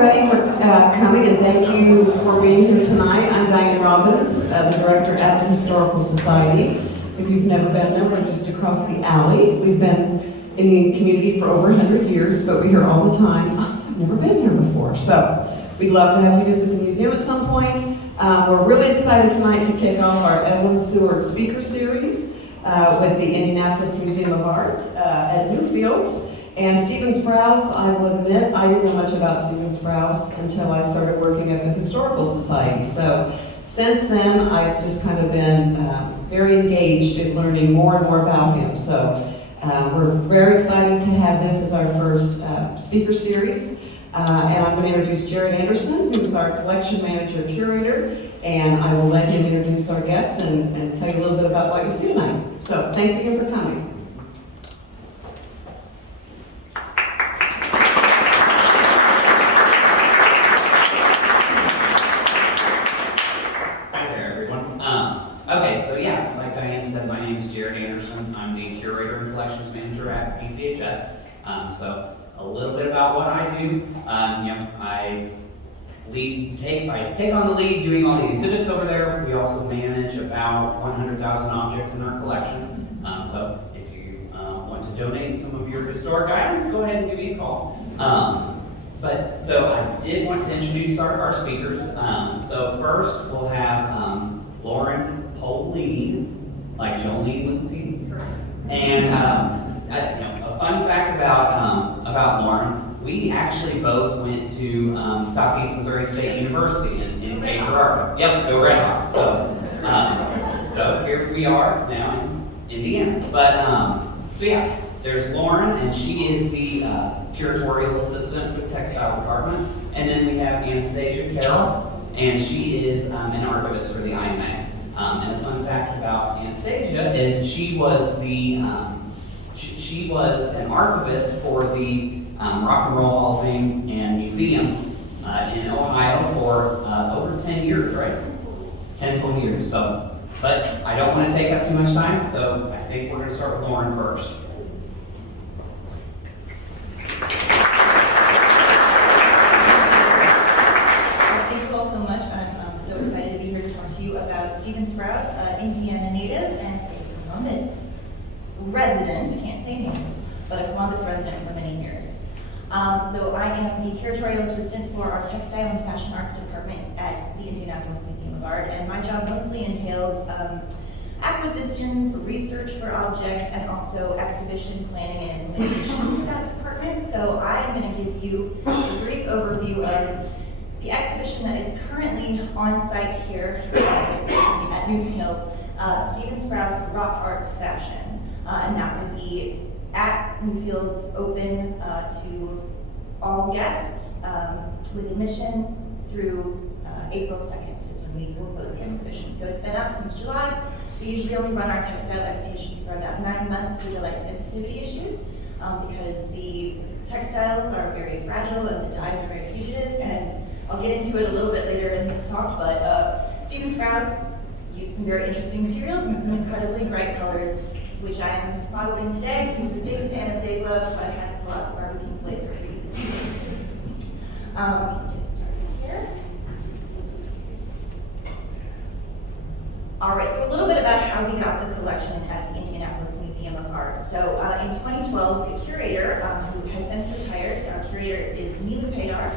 everybody for coming, and thank you for being here tonight. I'm Diane Robbins, the director at the Historical Society. If you've never been there, we're just across the alley. We've been in the community for over 100 years, but we hear all the time, "Oh, I've never been here before." So we'd love to have you visit the museum at some point. We're really excited tonight to kick off our Evelyn Seward speaker series with the Indianapolis Museum of Art at Newfields. And Stephen Sprouse, I will admit, I didn't know much about Stephen Sprouse until I started working at the Historical Society. So since then, I've just kind of been very engaged in learning more and more about him. So we're very excited to have this as our first speaker series. And I'm going to introduce Jared Anderson, who is our collection manager curator, and I will let him introduce our guests and tell you a little bit about what you see tonight. So thanks again for coming. Okay, so yeah, like Diane said, my name is Jared Anderson. I'm the curator and collections manager at PCHS. So a little bit about what I do. I take on the lead doing all the exhibits over there. We also manage about 100,000 objects in our collection. So if you want to donate some of your historic items, go ahead and give me a call. So I did want to introduce our speakers. So first we'll have Lauren Pauline, like Jolene with P. And a fun fact about Lauren, we actually both went to Southeast Missouri State University in Cape Girardeau. Yep, go Redhawks. So here we are now in Indiana. So yeah, there's Lauren, and she is the curatorial assistant for the textile department. And then we have Anastasia Carroll, and she is an archivist for the IMA. And a fun fact about Anastasia is she was an archivist for the Rock and Roll Hall of Fame and Museum in Ohio for over 10 years, right? 10 full years. So, but I don't want to take up too much time, so I think we're going to start with Lauren first. Stephen Sprouse, Indiana native and a Columbus resident, I can't say native, but a Columbus resident for many years. So I am the curatorial assistant for our textile and fashion arts department at the Indianapolis Museum of Art, and my job mostly entails acquisitions, research for objects, and also exhibition planning and implementation for that department. So I'm going to give you a brief overview of the exhibition that is currently on site here at Newfields, Stephen Sprouse Rock Art Fashion. And that will be at Newfields, open to all guests with admission through April 2nd is when we will close the exhibition. So it's been up since July. We usually only run our textile exhibitions for about 9 months due to light sensitivity issues because the textiles are very fragile and the dyes are very fugitive, and I'll get into it a little bit later in this talk, but Stephen Sprouse used some very interesting materials and some incredibly bright colors, which I am modeling today. He's a big fan of day gloves, so I had to pull out the barbecue blazer for you this evening. Get started here. All right, so a little bit about how we got the collection at the Indianapolis Museum of Art. So in 2012, the curator, who has since retired, our curator is Neela Paydar,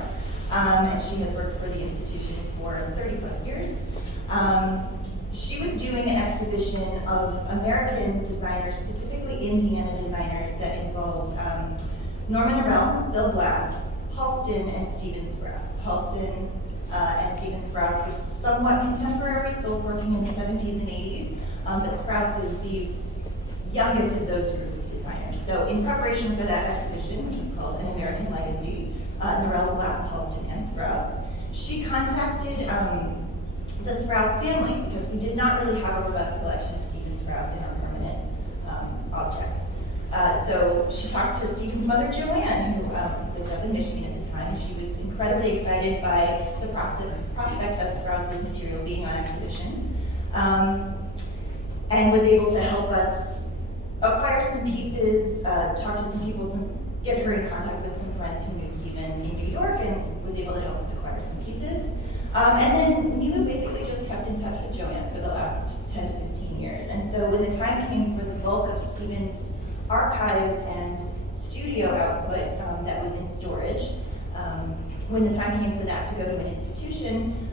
and she has worked for the institution for 30 plus years. She was doing an exhibition of American designers, specifically Indiana designers, that involved Norman Norell, Bill Glass, Halston, and Stephen Sprouse. Halston and Stephen Sprouse were somewhat contemporaries, both working in the 70s and 80s, but Sprouse is the youngest of those group of designers. So in preparation for that exhibition, which was called An American Legacy, Norell, Glass, Halston, and Sprouse, she contacted the Sprouse family, because we did not really have a robust collection of Stephen Sprouse in our permanent objects. So she talked to Stephen's mother, Joanne, who lived up in Michigan at the time. She was incredibly excited by the prospect of Sprouse's material being on exhibition, and was able to help us acquire some pieces, talk to some people get her in contact with some friends who knew Stephen in New York and was able to help us acquire some pieces. And then Lienhoop basically just kept in touch with Joanne for the last 10 to 15 years. And so when the time came for the bulk of Stephen's archives and studio output that was in storage, when the time came for that to go to an institution,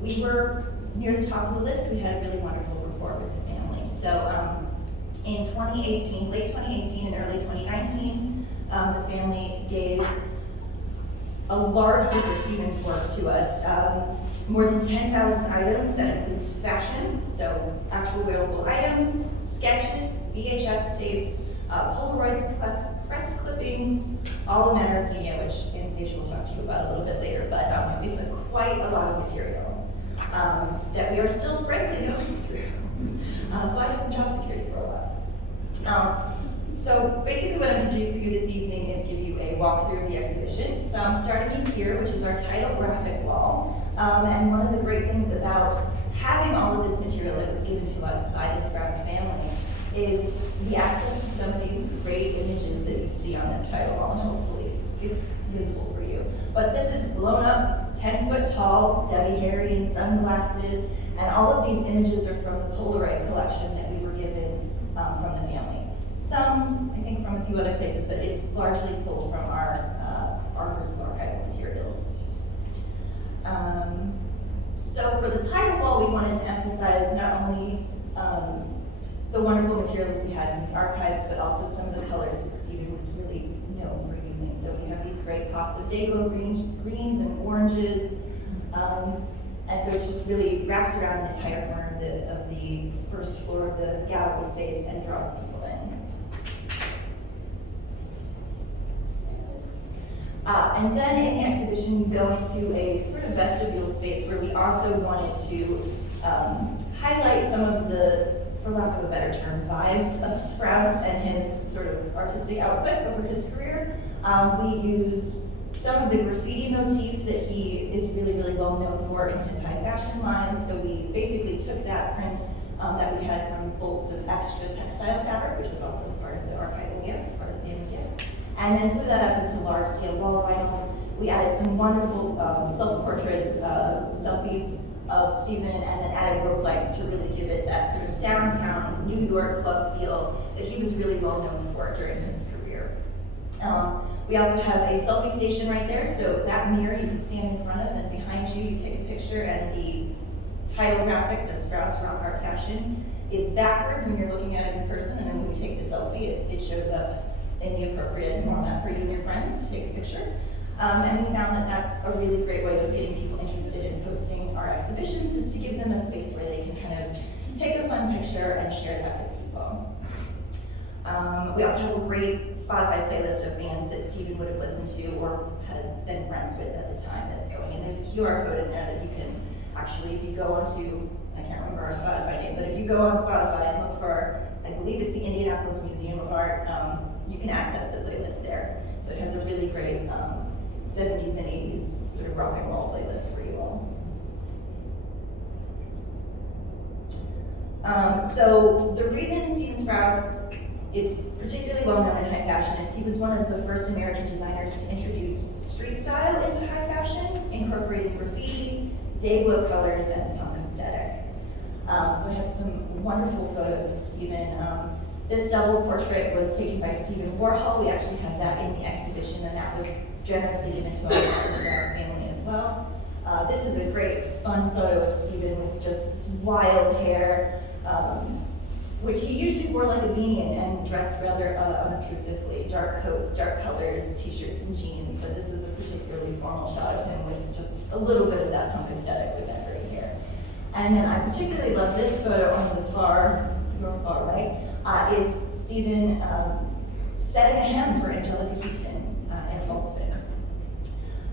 we were near the top of the list. We had a really wonderful rapport with the family. So in 2018, late 2018 and early 2019, the family gave a large group of Stephen's work to us. More than 10,000 items that includes fashion, so actual wearable items, sketches, VHS tapes, Polaroids, press clippings, all manner of media, which Anastasia will talk to you about a little bit later, but it's quite a lot of material that we are still frankly going through. So I have some job security for a while. So basically what I'm going to do for you this evening is give you a walkthrough of the exhibition. So I'm starting in here, which is our title graphic wall. And one of the great things about having all of this material that was given to us by the Sprouse family is the access to some of these great images that you see on this title wall, and hopefully it's visible for you. But this is blown up, 10-foot tall, Debbie Harry in sunglasses, and all of these images are from the Polaroid collection that we were given from the family. Some, I think, from a few other places, but it's largely pulled from our group of archival materials. So for the title wall, we wanted to emphasize not only the wonderful material that we had in the archives, but also some of the colors that Stephen was really known for using. So we have these great pops of Dayglow greens and oranges. And so it just really wraps around the entire corner of the first floor of the gallery space and draws people in. And then in the exhibition, we go into a sort of vestibule space where we also wanted to highlight some of the, for lack of a better term, vibes of Sprouse and his sort of artistic output over his career. We use some of the graffiti motif that he is really, really well known for in his high fashion line. So we basically took that print that we had from bolts of extra textile fabric, which is also part of the archival gift, part of the family gift, and then blew that up into large-scale wall vinyls. We added some wonderful self-portraits, selfies of Stephen, and then added rope lights to really give it that sort of downtown New York club feel that he was really well known for during his career. We also have a selfie station right there, so that mirror you can stand in front of, and behind you, you take a picture, and the title graphic, the Sprouse Rock Art Fashion, is backwards when you're looking at it in person, and then when we take the selfie, it shows up in the appropriate format for you and your friends to take a picture. And we found that that's a really great way of getting people interested in posting our exhibitions, is to give them a space where they can kind of take a fun picture and share that with people. We also have a great Spotify playlist of bands that Stephen would have listened to or had been friends with at the time that's going. And there's a QR code in there that you can actually, if you go onto, I can't remember our Spotify name, but if you go on Spotify and look for, I believe it's the Indianapolis Museum of Art, you can access the playlist there. So it has a really great 70s and 80s sort of rock and roll playlist for you all. So the reason Stephen Sprouse is particularly well known in high fashion is he was one of the first American designers to introduce street style into high fashion, incorporating graffiti, day-glow colors, and funk aesthetic. So I have some wonderful photos of Stephen. This double portrait was taken by Stephen Warhol. We actually have that in the exhibition, and that was generously given to us by the Sprouse family as well. This is a great, fun photo of Stephen with just this wild hair, which he usually wore like a beanie and dressed rather unobtrusively. Dark coats, dark colors, t-shirts and jeans, but this is a particularly formal shot of him with just a little bit of that punk aesthetic with that great hair. And then I particularly love this photo on the your far right, is Stephen setting a hem for Angelica Houston in Holston.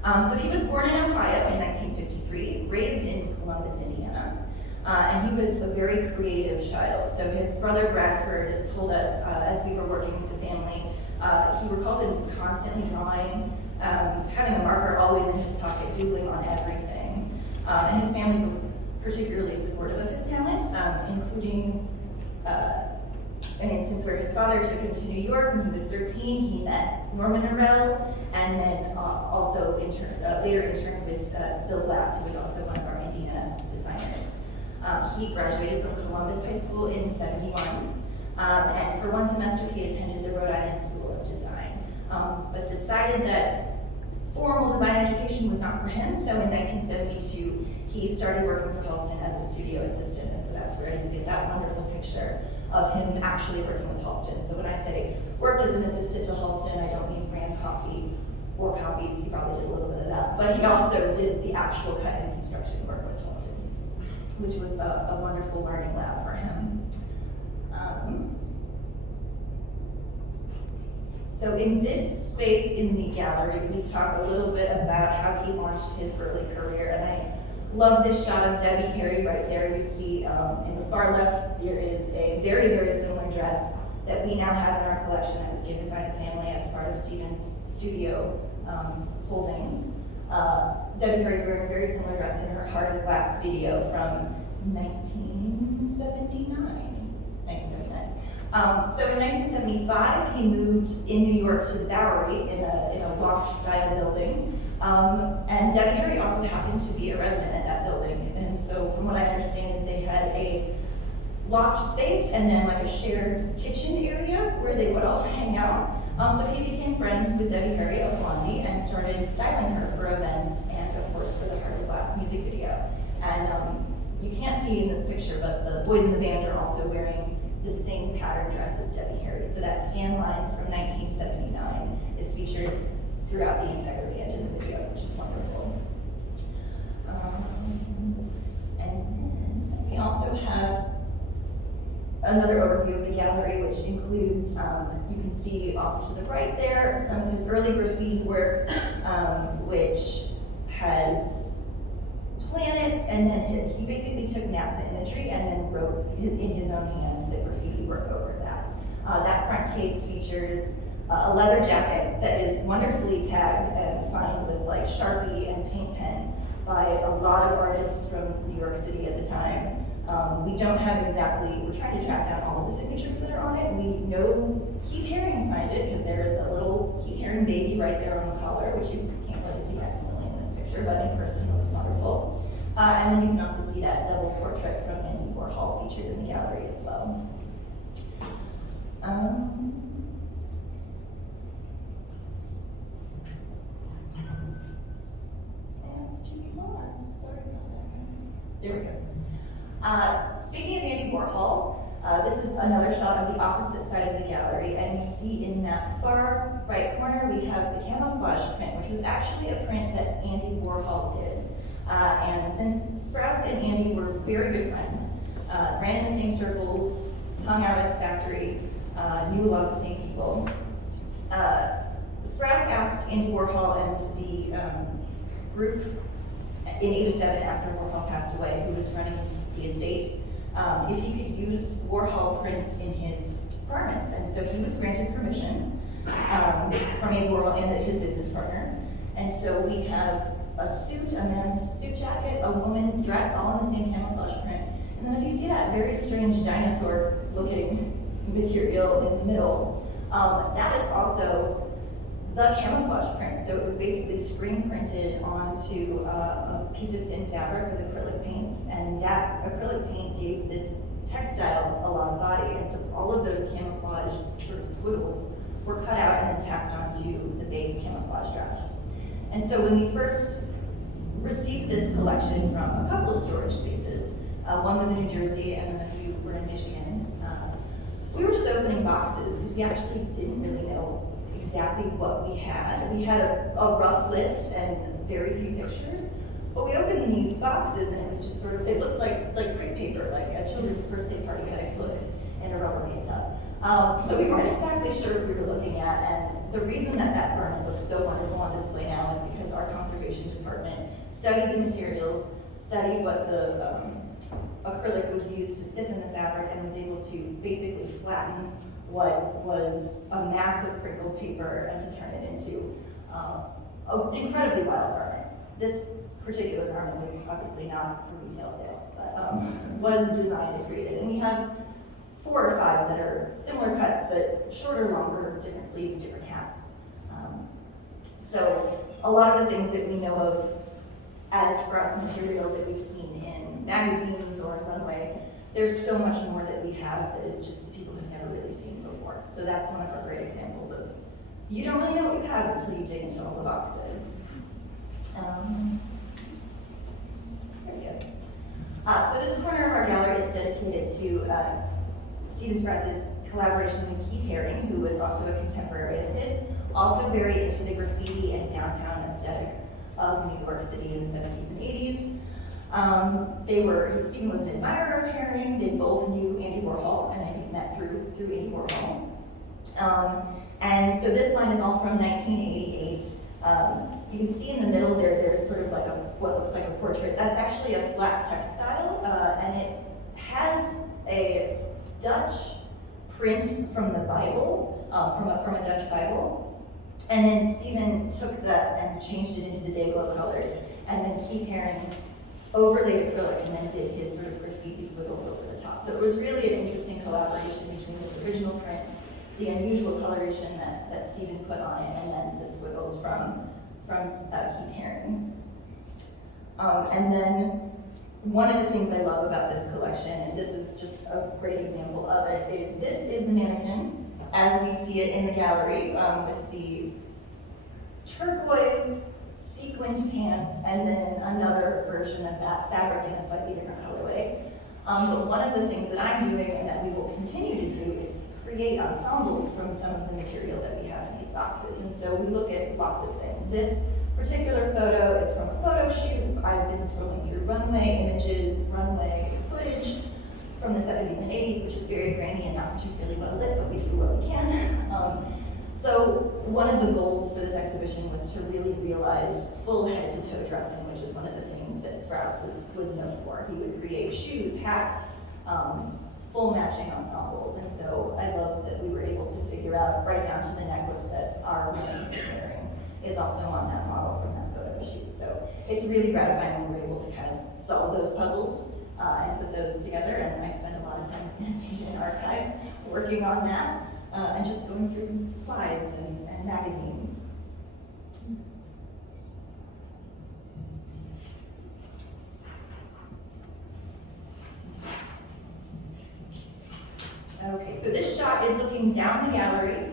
So he was born in Ohio in 1953, raised in Columbus, Indiana. And he was a very creative child. So his brother Bradford told us, as we were working with the family, he recalled him constantly drawing, having a marker always in his pocket, doodling on everything. And his family were particularly supportive of his talent, including an instance where his his father took him to New York when he was 13. He met Norman Norell, and then also later interned with Bill Glass, who was also one of our Indiana designers. He graduated from Columbus High School in '71, and for one semester he attended the Rhode Island School of Design, but decided that formal design education was not for him, so in 1972 he started working for Halston as a studio assistant, and so that's where you get that wonderful picture of him actually working with Halston. So when I say worked as an assistant to Halston, I don't mean ran copy or copies, he probably did a little bit of that, but he also did the actual cutting and construction work with Halston, which was a wonderful learning lab for him. So in this space in the gallery, we talk a little bit about how he launched his early career, and I love this shot of Debbie Harry right there. You see in the far left, there is a very, very similar dress that we now have in our collection that was given by the family as part of Stephen's studio holdings. Debbie Harry's wearing a very similar dress in her Heart of Glass video from 1979. So in 1975, he moved in New York to the Bowery in a loft-style building. And Debbie Harry also happened to be a resident at that building. And so from what I understand is they had a loft space and then like a shared kitchen area where they would all hang out. So he became friends with Debbie Harry of Blondie and started styling her for events and of course for the Heart of Glass music video. And you can't see in this picture, but the boys in the band are also wearing the same pattern dress as Debbie Harry. So that scan lines from 1979 is featured throughout the entire band in the video, which is wonderful. And then we also have another overview of the gallery, which includes, you can see off to the right there, some of his early graffiti work, which has planets, and then he basically took NASA imagery and then wrote in his own hand the graffiti work over that. That front case features a leather jacket that is wonderfully tagged and signed with like Sharpie and paint pen by a lot of artists from New York City at the time. We don't have exactly, we're trying to track down all of the signatures that are on it. We know Keith Haring signed it because there is a little Keith Haring baby right there on the collar, which you can't really see excellently in this picture, but in person it was wonderful. And then you can also see that double portrait from Andy Warhol featured in the gallery as well. That's too small. Sorry about that, guys. There we go. Speaking of Andy Warhol, this is another shot of the opposite side of the gallery, and you see in that far right corner we have the camouflage print, which was actually a print that Andy Warhol did. And since Sprouse and Andy were very good friends, ran in the same circles, hung out at the factory, knew a lot of the same people, Sprouse asked Andy Warhol and the group in '87 after Warhol passed away, who was running the estate, if he could use Warhol prints in his garments. And so he was granted permission from Andy Warhol and his business partner. And so we have a suit, a men's suit jacket, a woman's dress, all in the same camouflage print. And then if you see that very strange dinosaur-looking material in the middle, that is also the camouflage print. So it was basically screen printed onto a piece of thin fabric with acrylic paints, and that acrylic paint gave this textile a lot of body. And so all of those camouflage sort of squiggles were cut out and then tacked onto the base camouflage draft. And so when we first received this collection from a couple of storage spaces, one was in New Jersey and then a few were in Michigan, we were just opening boxes because we actually didn't really know exactly what we had. We had a rough list and very few pictures, but we opened these boxes and it was just sort of, it looked like crepe paper, like a children's birthday party that exploded in a Rubbermaid tub. So we weren't exactly sure what we were looking at, and the reason that that garment looks so wonderful on display now is because our conservation department studied the materials, studied what the acrylic was used to stiffen the fabric, and was able to basically flatten what was a mass of crinkled paper and to turn it into an incredibly wild garment. This particular garment was obviously not for retail sale, but was designed and created. And we have 4 or 5 that are similar cuts, but shorter, longer, different sleeves, different hats. So a lot of the things that we know of as Sprouse material that we've seen in magazines or in runway, there's so much more that we have that is just people have never really seen before. So that's one of our great examples of, you don't really know what you have until you dig into all the boxes. There we go. So this corner of our gallery is dedicated to Stephen Sprouse's collaboration with Keith Haring, who was also a contemporary of his, also very into the graffiti and downtown aesthetic of New York City in the 70s and 80s. Stephen was an admirer of Haring. They both knew Andy Warhol, and I think met through Andy Warhol. And so this line is all from 1988. You can see in the middle there's sort of like what looks like a portrait. That's actually a flat textile, and it has a Dutch print from the Bible, from a Dutch Bible. And then Stephen took that and changed it into the Dayglow colors, and then Keith Haring overlaid acrylic and then did his sort of graffiti squiggles over the top. So it was really an interesting collaboration between the original print, the unusual coloration that Stephen put on it, and then the squiggles from Keith Haring. And then one of the things I love about this collection, and this is just a great example of it, is this is the mannequin as we see it in the gallery, with the turquoise sequined pants and then another version of that fabric in a slightly different colorway. But one of the things that I'm doing and that we will continue to do is to create ensembles from some of the material that we have in these boxes. And so we look at lots of things. This particular photo is from a photo shoot. I've been scrolling through runway images, runway footage from the 70s and 80s, which is very grainy and not particularly well lit, but we do what we can. So one of the goals for this exhibition was to really realize full head-to-toe dressing, which is one of the things that Sprouse was known for. He would create shoes, hats, full matching ensembles. And so I love that we were able to figure out, right down to the necklace that our woman is wearing, is also on that model from that photo shoot. So it's really gratifying when we're able to kind of solve those puzzles and put those together. And I spend a lot of time in the Anastasia Archive working on that and just going through slides and magazines. Okay, so this shot is looking down the gallery.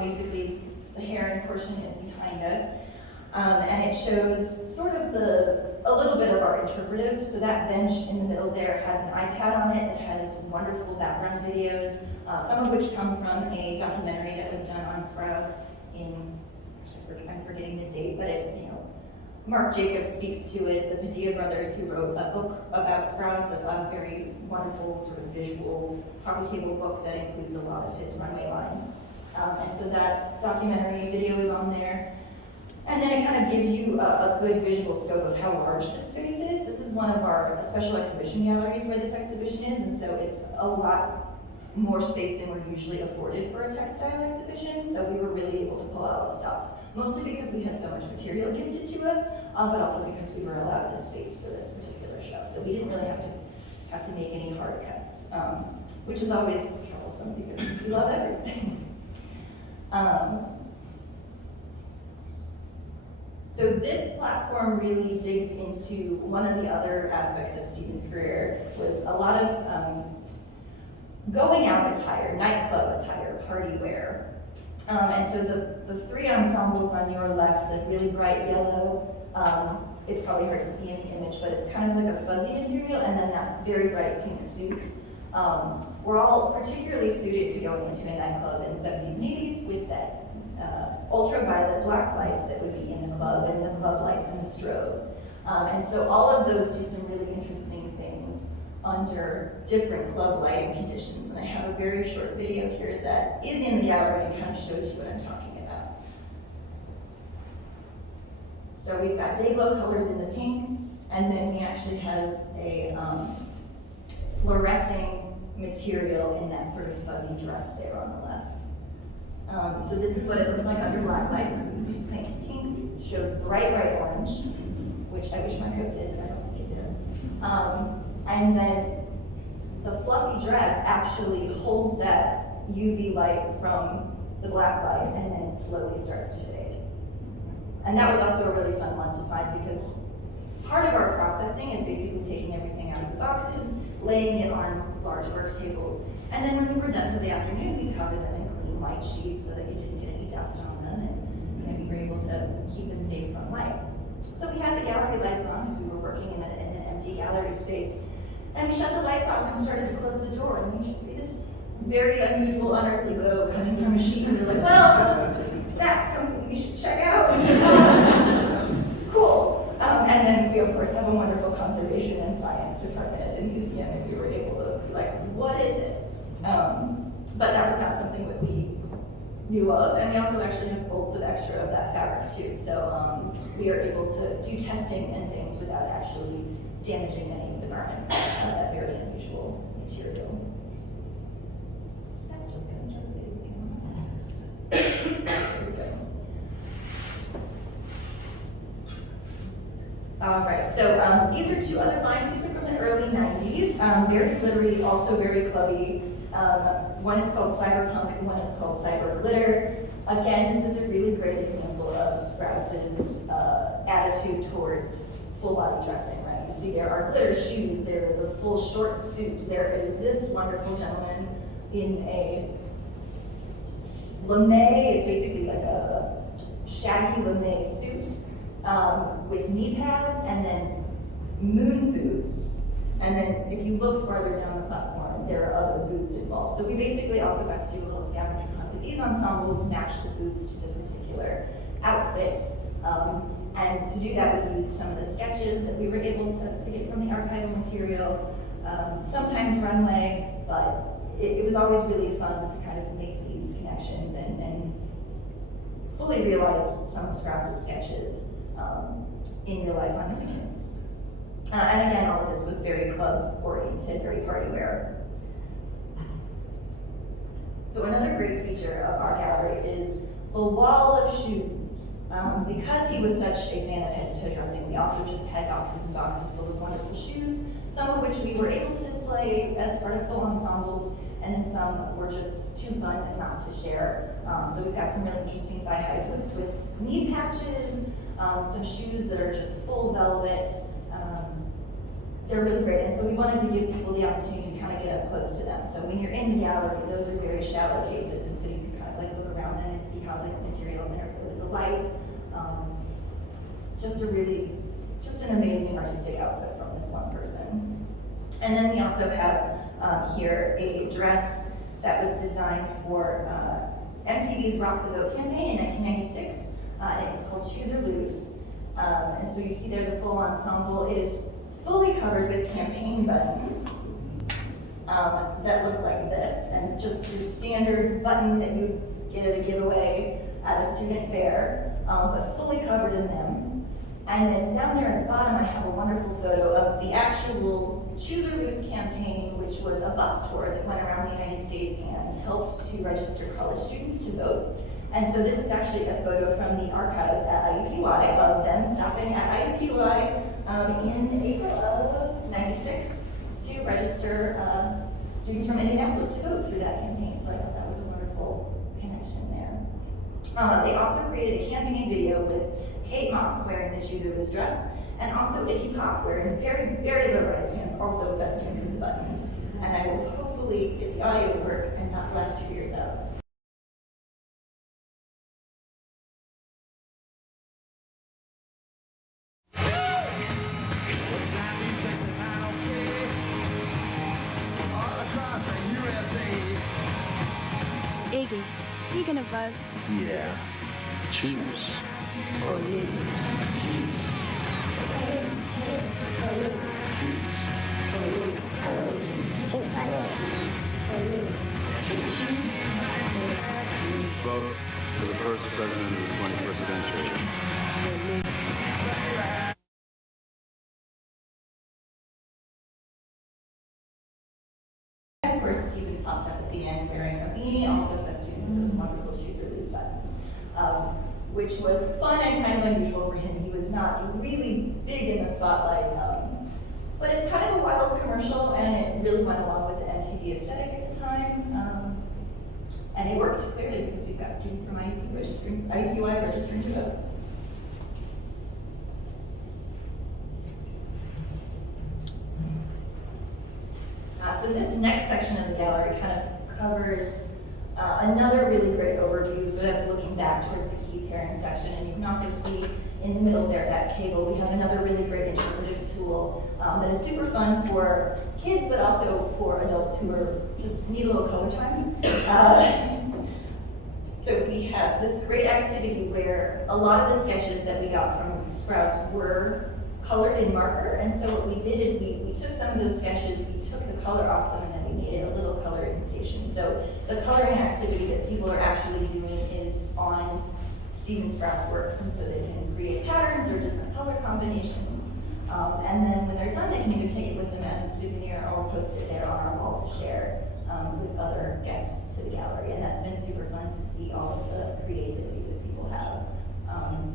Basically, the Haring portion is behind us. And it shows sort of a little bit of our interpretive. So that bench in the middle there has an iPad on it that has wonderful background videos, some of which come from a documentary that was done on Sprouse in, I'm forgetting the date, but Mark Jacobs speaks to it, the Padilla brothers who wrote a book about Sprouse, a very wonderful sort of visual coffee table book that includes a lot of his runway lines. And so that documentary video is on there. And then it kind of gives you a good visual scope of how large this space is. This is one of our special exhibition galleries where this exhibition is, and so it's a lot more space than we're usually afforded for a textile exhibition. So we were really able to pull out all the stops, mostly because we had so much material gifted to us, but also because we were allowed the space for this particular show. So we didn't really have to make any hard cuts, which is always troublesome because we love everything. So this platform really digs into one of the other aspects of Stephen's career, was a lot of going out attire, nightclub attire, party wear. And so the three ensembles on your left, the really bright yellow, it's probably hard to see in the image, but it's kind of like a fuzzy material, and then that very bright pink suit. We're all particularly suited to going into a nightclub in the 70s and 80s with that ultraviolet black lights that would be in the club, and the club lights and the strobes. And so all of those do some really interesting things under different club lighting conditions. And I have a very short video here that is in the gallery and kind of shows you what I'm talking about. So we've got Dayglow colors in the pink, and then we actually have a fluorescing material in that sort of fuzzy dress there on the left. So this is what it looks like under black lights. Pink shows bright orange, which I wish my coat did, but I don't think it did. And then the fluffy dress actually holds that UV light from the black light and then slowly starts to fade. And that was also a really fun one to find because part of our processing is basically taking everything out of the boxes, laying it on large work tables, and then when we were done for the afternoon, we covered them in clean white sheets so that you didn't get any dust on them, and we were able to keep them safe from light. So we had the gallery lights on because we were working in an empty gallery space, and we shut the lights off and started to close the door, and we just see this very unusual, unearthly glow coming from a sheet, and we're like, well, that's something we should check out. Cool. And then we, of course, have a wonderful conservation and science department at the museum, and we were able to be like, what is it? But that was not something that we knew of, and we also actually have bolts of extra of that fabric too. So we are able to do testing and things without actually damaging any of the garments. That very unusual material. That's just going to start the video. There we go. All right, so these are two other lines. These are from the early 90s. Very glittery, also very clubby. One is called Cyberpunk and one is called Cyber Glitter. Again, this is a really great example of Sprouse's attitude towards full body dressing, right? You see there are glitter shoes, there is a full short suit, there is this wonderful gentleman in a lame, it's basically like a shaggy lame suit with knee pads and then moon boots. And then if you look farther down the platform, there are other boots involved. So we basically also got to do a little scavenger hunt. But these ensembles match the boots to the particular outfit. And to do that, we used some of the sketches that we were able to get from the archival material, sometimes runway, but it was always really fun to kind of make these connections and fully realize some of Sprouse's sketches in real life on mannequins. And again, all of this was very club-oriented, very party wear. So another great feature of our gallery is the wall of shoes. Because he was such a fan of head-to-toe dressing, we also just had boxes and boxes full of wonderful shoes, some of which we were able to display as part of full ensembles, and then some were just too fun not to share. So we've got some really interesting thigh-high boots with knee patches, some shoes that are just full velvet. They're really great, and so we wanted to give people the opportunity to kind of get up close to them. So when you're in the gallery, those are very shallow cases, and so you can kind of like look around them and see how the materials interplay with the light. Just an amazing artistic output from this one person. And then we also have here a dress that was designed for MTV's Rock the Vote campaign in 1996, and it was called Choose or Lose. And so you see there the full ensemble. It is fully covered with campaign buttons that look like this, and just your standard button that you get at a giveaway at a student fair, but fully covered in them. And then down there at the bottom, I have a wonderful photo of the actual Choose or Lose campaign, which was a bus tour that went around the United States and helped to register college students to vote. And so this is actually a photo from the archives at IUPUI of them stopping at IUPUI in April of '96 to register students from Indianapolis to vote through that campaign. So I thought that was a wonderful connection there. They also created a campaign video with Kate Moss wearing the Choose or Lose dress, and also Iggy Pop wearing very, very low-rise pants, also festooned with the buttons. And I will hopefully get the audio to work and not blast your ears out. Iggy, you gonna vote? Yeah. Choose or lose. Vote for the first president of the 21st century. Of course, Stephen popped up at the end wearing a beanie, also festooned with those wonderful Choose or Lose buttons, which was fun and kind of unusual for him. He was not really big in the spotlight, but it's kind of a wild commercial, and it really went along with And it worked clearly because we've got students from IUPUI registering to vote. So this next section of the gallery kind of covers another really great overview. So that's looking back towards the key pairing section. And you can also see in the middle there, that table, we have another really great interpretive tool that is super fun for kids, but also for adults who are just need a little color time. So we have this great activity where a lot of the sketches that we got from Sprouse were colored in marker. And so what we did is we took some of those sketches, we took the color off them, and then we made it a little coloring station. So the coloring activity that people are actually doing is on Stephen Sprouse works, and so they can create patterns or different color combinations. And then when they're done, they can either take it with them as a souvenir or post it there on our wall to share with other guests to the gallery. And that's been super fun to see all of the creativity that people have. And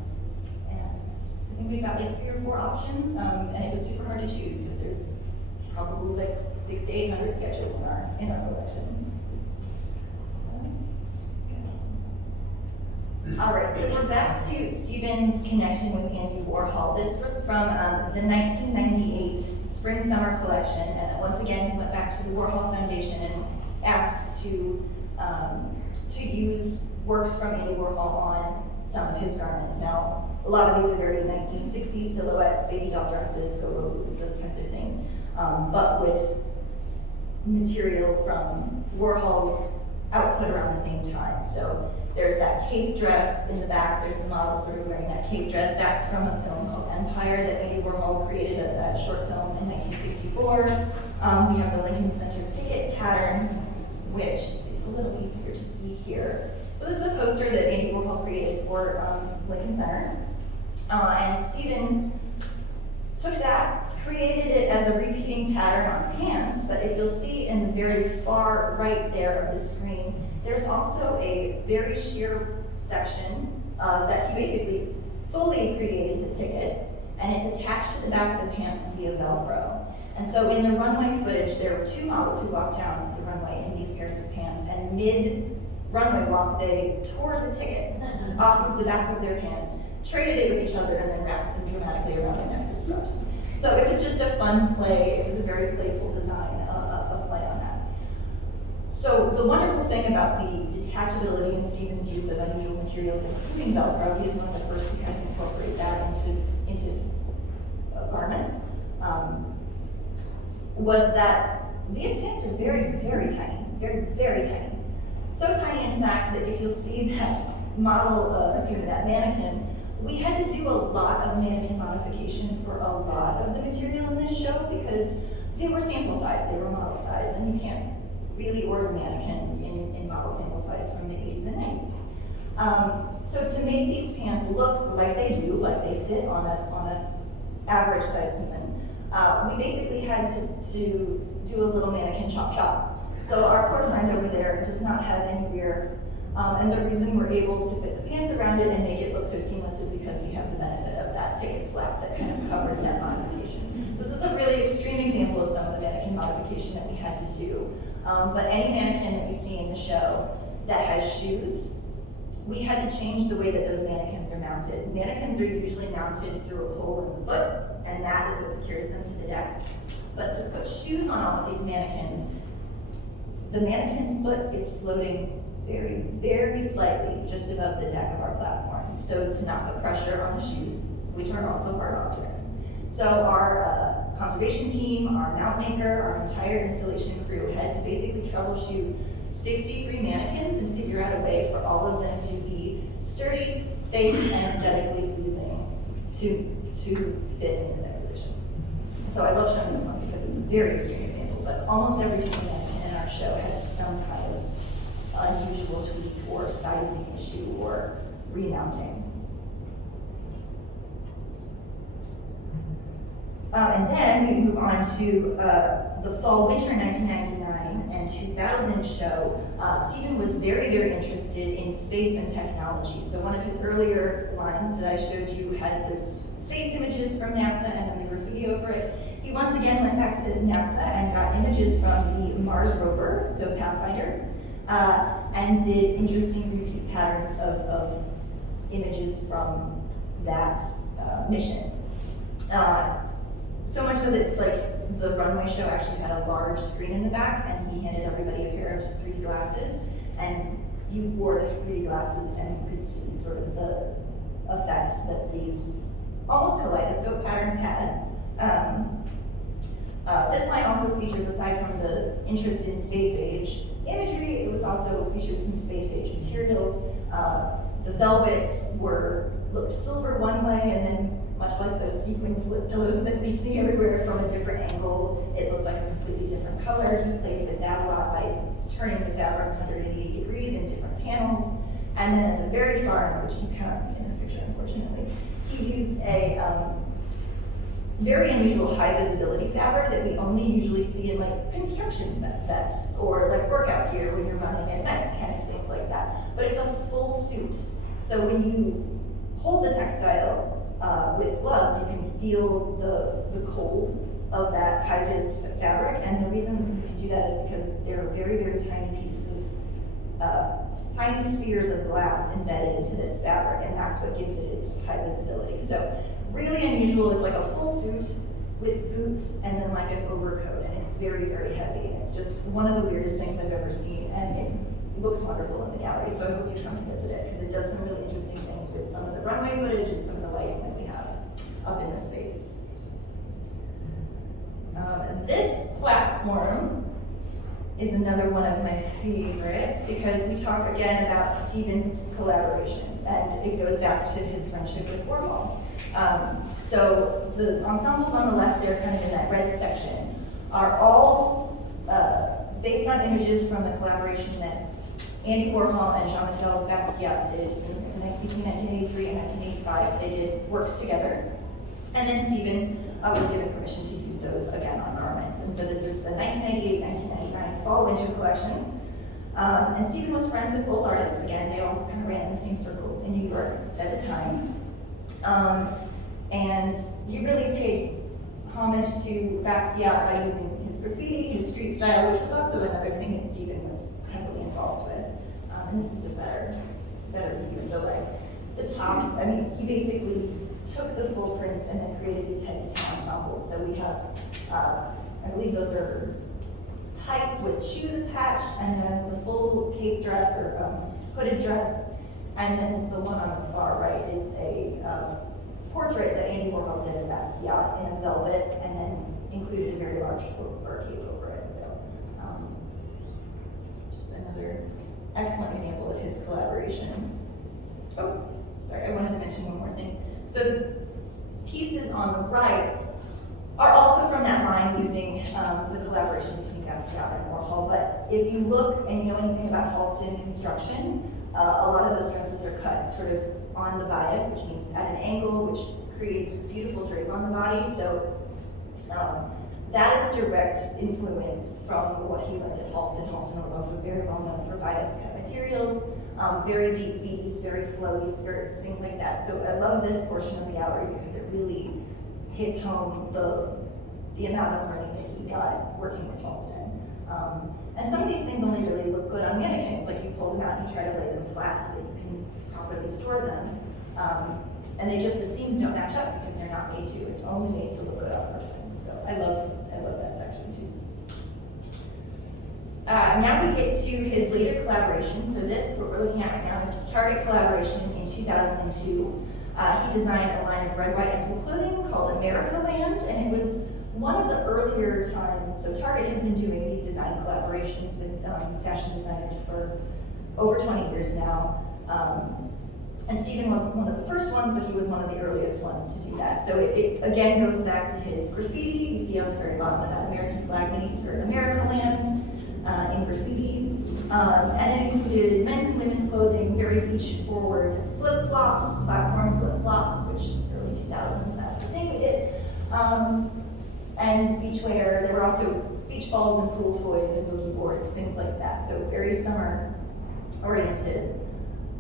I think we've got like 3 or 4 options, and it was super hard to choose because there's probably like 600 to 800 sketches in our collection. All right, so we're back to Stephen's connection with Andy Warhol. This was from the 1998 Spring-Summer collection, and once again, he went back to the Warhol Foundation and asked to use works from Andy Warhol on some of his garments. Now, a lot of these are very 1960s silhouettes, baby doll dresses, go-go boots, those kinds of things, but with material from Warhol's output around the same time. So there's that cape dress in the back, there's the model sort of wearing that cape dress. That's from a film called Empire that Andy Warhol created, a short film in 1964. We have the Lincoln Center ticket pattern, which is a little easier to see here. So this is a poster that Andy Warhol created for Lincoln Center. And Stephen took that, created it as a repeating pattern on pants, but if you'll see in the very far right there of the screen, there's also a very sheer section that he basically fully created the ticket, and it's attached to the back of the pants via Velcro. And so in the runway footage, there were 2 models who walked down the runway in these pairs of pants, and mid-runway walk, they tore the ticket off of the back of their pants, traded it with each other, and then wrapped them dramatically around their necks as stuff. So it was just a fun play. It was a very playful design, a play on that. So the wonderful thing about the detachability and Stephen's use of unusual materials, including Velcro, he is one of the first to kind of incorporate that into garments, was that these pants are very, very tiny, very, very tiny. So tiny, in fact, that if you'll see that that mannequin, we had to do a lot of mannequin modification for a lot of the material in this show because they were sample size, they were model size, and you can't really order mannequins in model sample size from the 80s and 90s. So to make these pants look like they do, like they fit on an average size human, we basically had to do a little mannequin chop shop. So our poor friend over there does not have any rear. And the reason we're able to fit the pants around it and make it look so seamless is because we have the benefit of that ticket flap that kind of covers that modification. So this is a really extreme example of some of the mannequin modification that we had to do. But any mannequin that you see in the show that has shoes, we had to change the way that those mannequins are mounted. Mannequins are usually mounted through a pole in the foot, and that is what secures them to the deck. But to put shoes on all of these mannequins, the mannequin foot is floating very, very slightly just above the deck of our platform, so as to not put pressure on the shoes, which are also hard objects. So our conservation team, our mount maker, our entire installation crew had to basically troubleshoot 63 mannequins and figure out a way for all of them to be sturdy, safe, and aesthetically pleasing to fit in this exhibition. So I love showing this one because it's a very extreme example, but almost every single mannequin in our show has some kind of unusual tweak or sizing issue or remounting. And then we move on to the fall-winter 1999 and 2000 show. Stephen was very, very interested in space and technology. So one of his earlier lines that I showed you had those space images from NASA and then the graffiti over it. He once again went back to NASA and got images from the Mars rover, so Pathfinder. and did interesting repeat patterns of images from that mission. So much so that like the runway show actually had a large screen in the back, and he handed everybody a pair of 3D glasses, and you wore the 3D glasses and you could see sort of the effect that these almost kaleidoscope patterns had. This line also features, aside from the interest in space age imagery, it was also featured some space age materials. The velvets looked silver one way, and then much like those sequin flip pillows that we see everywhere from a different angle, it looked like a completely different color. He played with that a lot by turning the fabric 180 degrees in different panels. And then at the very far end, which you cannot see in this picture, unfortunately, he used a very unusual high visibility fabric that we only usually see in like construction vests or like workout gear when you're running at night, kind of things like that. But it's a full suit. So when you hold the textile with gloves, you can feel the cold of that high-vis fabric, and the reason you can do that is because there are very, very tiny pieces of, tiny spheres of glass embedded into this fabric, and that's what gives it its high visibility. So really unusual. It's like a full suit with boots and then like an overcoat, and it's very, very heavy, and it's just one of the weirdest things I've ever seen, and it looks wonderful in the gallery, so I hope you come and visit it, because it does some really interesting things with some of the runway footage and some of the lighting that we have up in the space. This platform is another one of my favorites, because we talk again about Stephen's collaborations, and it goes back to his friendship with Warhol. So the ensembles on the left there, kind of in that red section, are all based on images from the collaboration that Andy Warhol and Jean-Michel Basquiat did between 1983 and 1985. They did works together. And then Stephen was given permission to use those again on garments. And so this is the 1998-1999 fall-winter collection. And Stephen was friends with both artists. Again, they all kind of ran in the same circles in New York at the time. And he really paid homage to Basquiat by using his graffiti, his street style, which was also another thing that Stephen was heavily involved with. And this is a better view. So like the top, I mean, he basically took the full prints and then created these head-to-toe ensembles. So we have, I believe those are tights with shoes attached, and then the full cape dress or hooded dress, and then the one on the far right is a portrait that Andy Warhol did of Basquiat in a velvet, and then included a very large fur cape over it. So just another excellent example of his collaboration. Oh, sorry, I wanted to mention one more thing. So the pieces on the right are also from that line using the collaboration between Basquiat and Warhol. But if you look and you know anything about Halston construction, a lot of those dresses are cut sort of on the bias, which means at an angle, which creates this beautiful drape on the body. So that is a direct influence from what he learned at Halston. Halston was also very well known for bias cut materials, very deep V's, very flowy skirts, things like that. So I love this portion of the gallery because it really hits home the amount of learning that he got working with Halston. And some of these things only really look good on mannequins, like you pull them out and you try to lay them flat so that you can properly store them. And the seams don't match up because they're not made to. It's only made to look good on a person. So I love that section too. Now we get to his later collaboration. So this, what we're looking at right now, is his Target collaboration in 2002. He designed a line of red, white, and blue clothing called America Land, and it was one of the earlier times. So Target has been doing these design collaborations with fashion designers for over 20 years now. And Stephen was one of the first ones, but he was one of the earliest ones to do that. So it again goes back to his graffiti. You see on the very bottom of that American flag mini skirt, America Land, in graffiti. And it included men's and women's clothing, very beach-forward flip-flops, platform flip-flops, which early 2000s, that's the thing we did. And beachwear. There were also beach balls and pool toys and boogie boards, things like that. So very summer-oriented.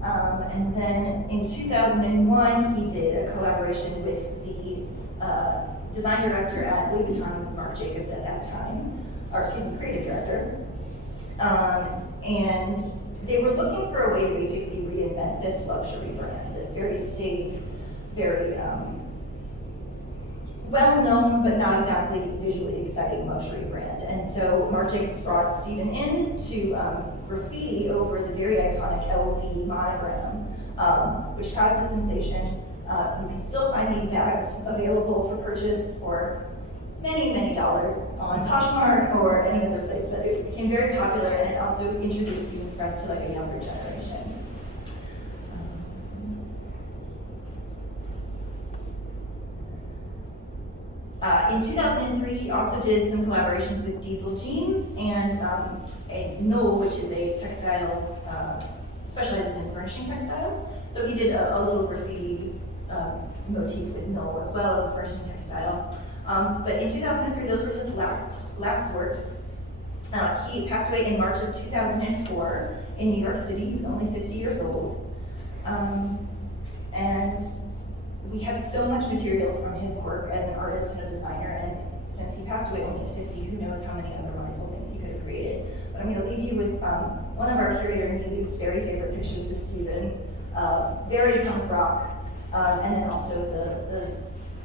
And then in 2001, he did a collaboration with the design director at Louis Vuitton, Marc Jacobs at that time, or excuse me, creative director. And they were looking for a way to basically reinvent this luxury brand, this very staid, very well-known but not exactly visually exciting luxury brand. And so Marc Jacobs brought Stephen in to graffiti over the very iconic LV monogram, which caused a sensation. You can still find these bags available for purchase for many, many dollars on Poshmark or any other place, but it became very popular and it also introduced Stephen Sprouse to like a younger generation. In 2003, he also did some collaborations with Diesel Jeans and a Knoll, which is a textile, specializes in furnishing textiles. So he did a little graffiti motif with Knoll as well as a furnishing textile. But in 2003, those were his last works. He passed away in March of 2004 in New York City. He was only 50 years old. And we have so much material from his work as an artist and a designer, and since he passed away only at 50, who knows how many other wonderful things he could have created. But I'm going to leave you with one of our curator Neely's very favorite pictures of Stephen, very punk rock, and then also the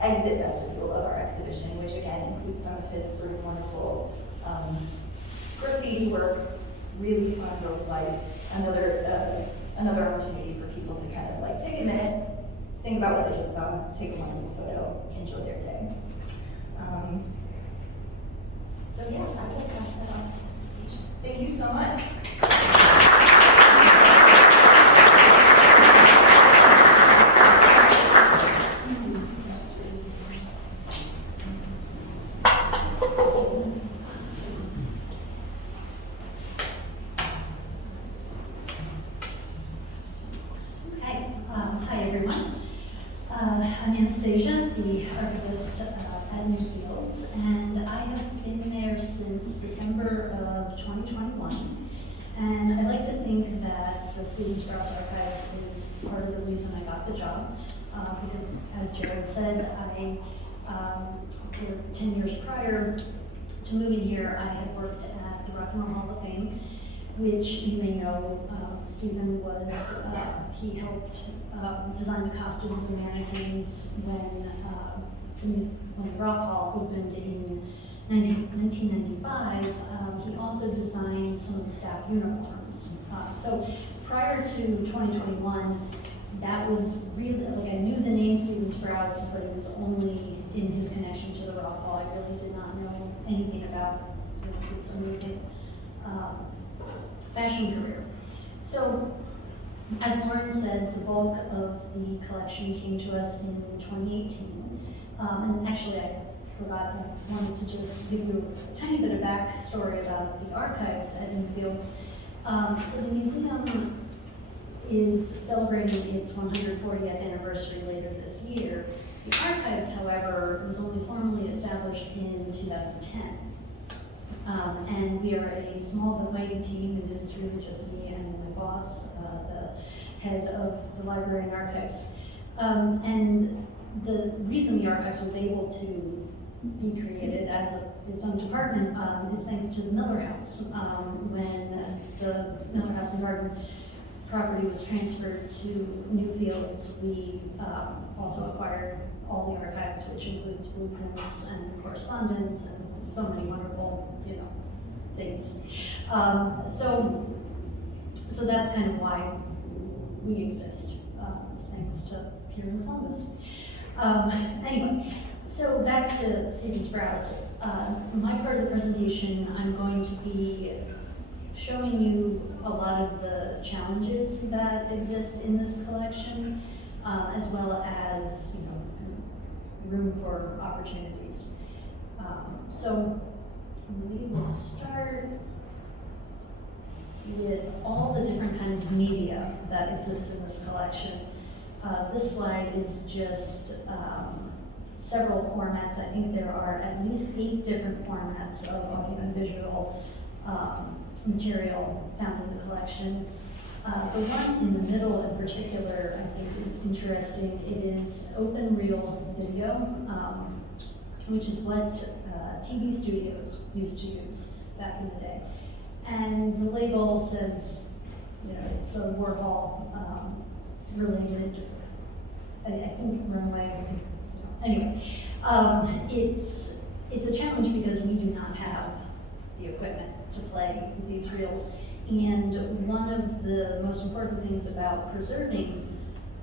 exit vestibule of our exhibition, which again includes some of his sort of wonderful graffiti work, really fun road life, another opportunity for people to kind of like take a minute, think about what they just saw, take a wonderful photo, enjoy their day. So yeah, I will pass that on. Thank you so much. I'm Anastasia, the archivist at Newfields, and I have been there since December of 2021. And I like to think that the Stephen Sprouse Archives is part of the reason I got the job, because as Jared said, for 10 years prior to moving here, I had worked at the Rock and Roll Hall of Fame, which you may know, Stephen was, he helped design the costumes and mannequins when the Rock Hall opened in 1995. He also designed some of the staff uniforms. So prior to 2021, that was really, like, I knew the name Stephen Sprouse, but it was only in his connection to the Rock Hall. I really did not know anything about his amazing fashion career. So, as Lauren said, the bulk of the collection came to us in 2018. And actually, I forgot, I wanted to just give you a tiny bit of backstory about the archives at Newfields. So the museum is celebrating its 140th anniversary later this year. The archives, however, was only formally established in 2010. And we are a small but mighty team. It is really just me and my boss, the head of the library and archives. And the reason the archives was able to be created as its own department is thanks to the Miller House. When the Miller House and Garden property was transferred to Newfields, we also acquired all the archives, which includes blueprints and correspondence and so many wonderful, things. So that's kind of why we exist. It's thanks to here in Columbus. Anyway, so back to Stephen Sprouse. My part of the presentation, I'm going to be showing you a lot of the challenges that exist in this collection, as well as room for opportunities. So we will start with all the different kinds of media that exist in this collection. This slide is just several formats. I think there are at least 8 different formats of audio and visual material found in the collection. The one in the middle in particular, I think, is interesting. It is open reel video, which is what TV studios used to use back in the day. And the label says, it's a Warhol related, I think runway, anyway. It's a challenge because we do not have the equipment to play these reels. And one of the most important things about preserving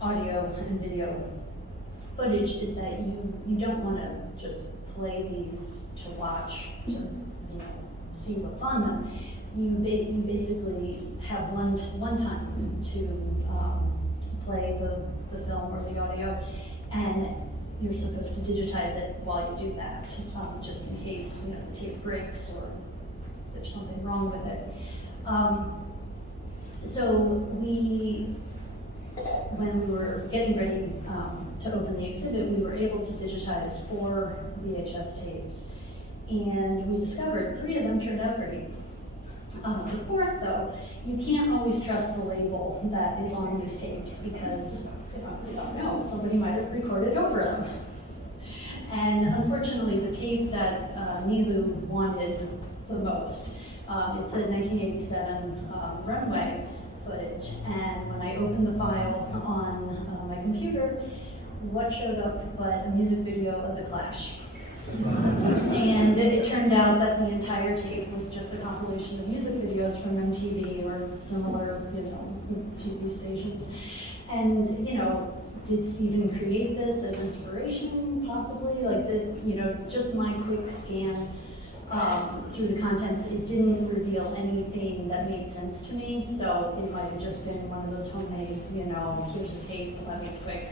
audio and video footage is that you don't want to just play these to watch, to see what's on them. You basically have one time to play the film or the audio, and you're supposed to digitize it while you do that, just in case the tape breaks or there's something wrong with it. So when we were getting ready to open the exhibit, we were able to digitize 4 VHS tapes, and we discovered 3 of them turned out great. The 4th, though, you can't always trust the label that is on these tapes because you don't know, somebody might have recorded over them. And unfortunately, the tape that Nilu wanted the most, it said 1987 runway footage, and when I opened the file on my computer, what showed up but a music video of The Clash. And it turned out that the entire tape was just a compilation of music videos from MTV or similar, TV stations. And, did Stephen create this as inspiration, possibly? Like, just my quick scan through the contents, it didn't reveal anything that made sense to me. So it might have just been one of those homemade, here's a tape, let me quick,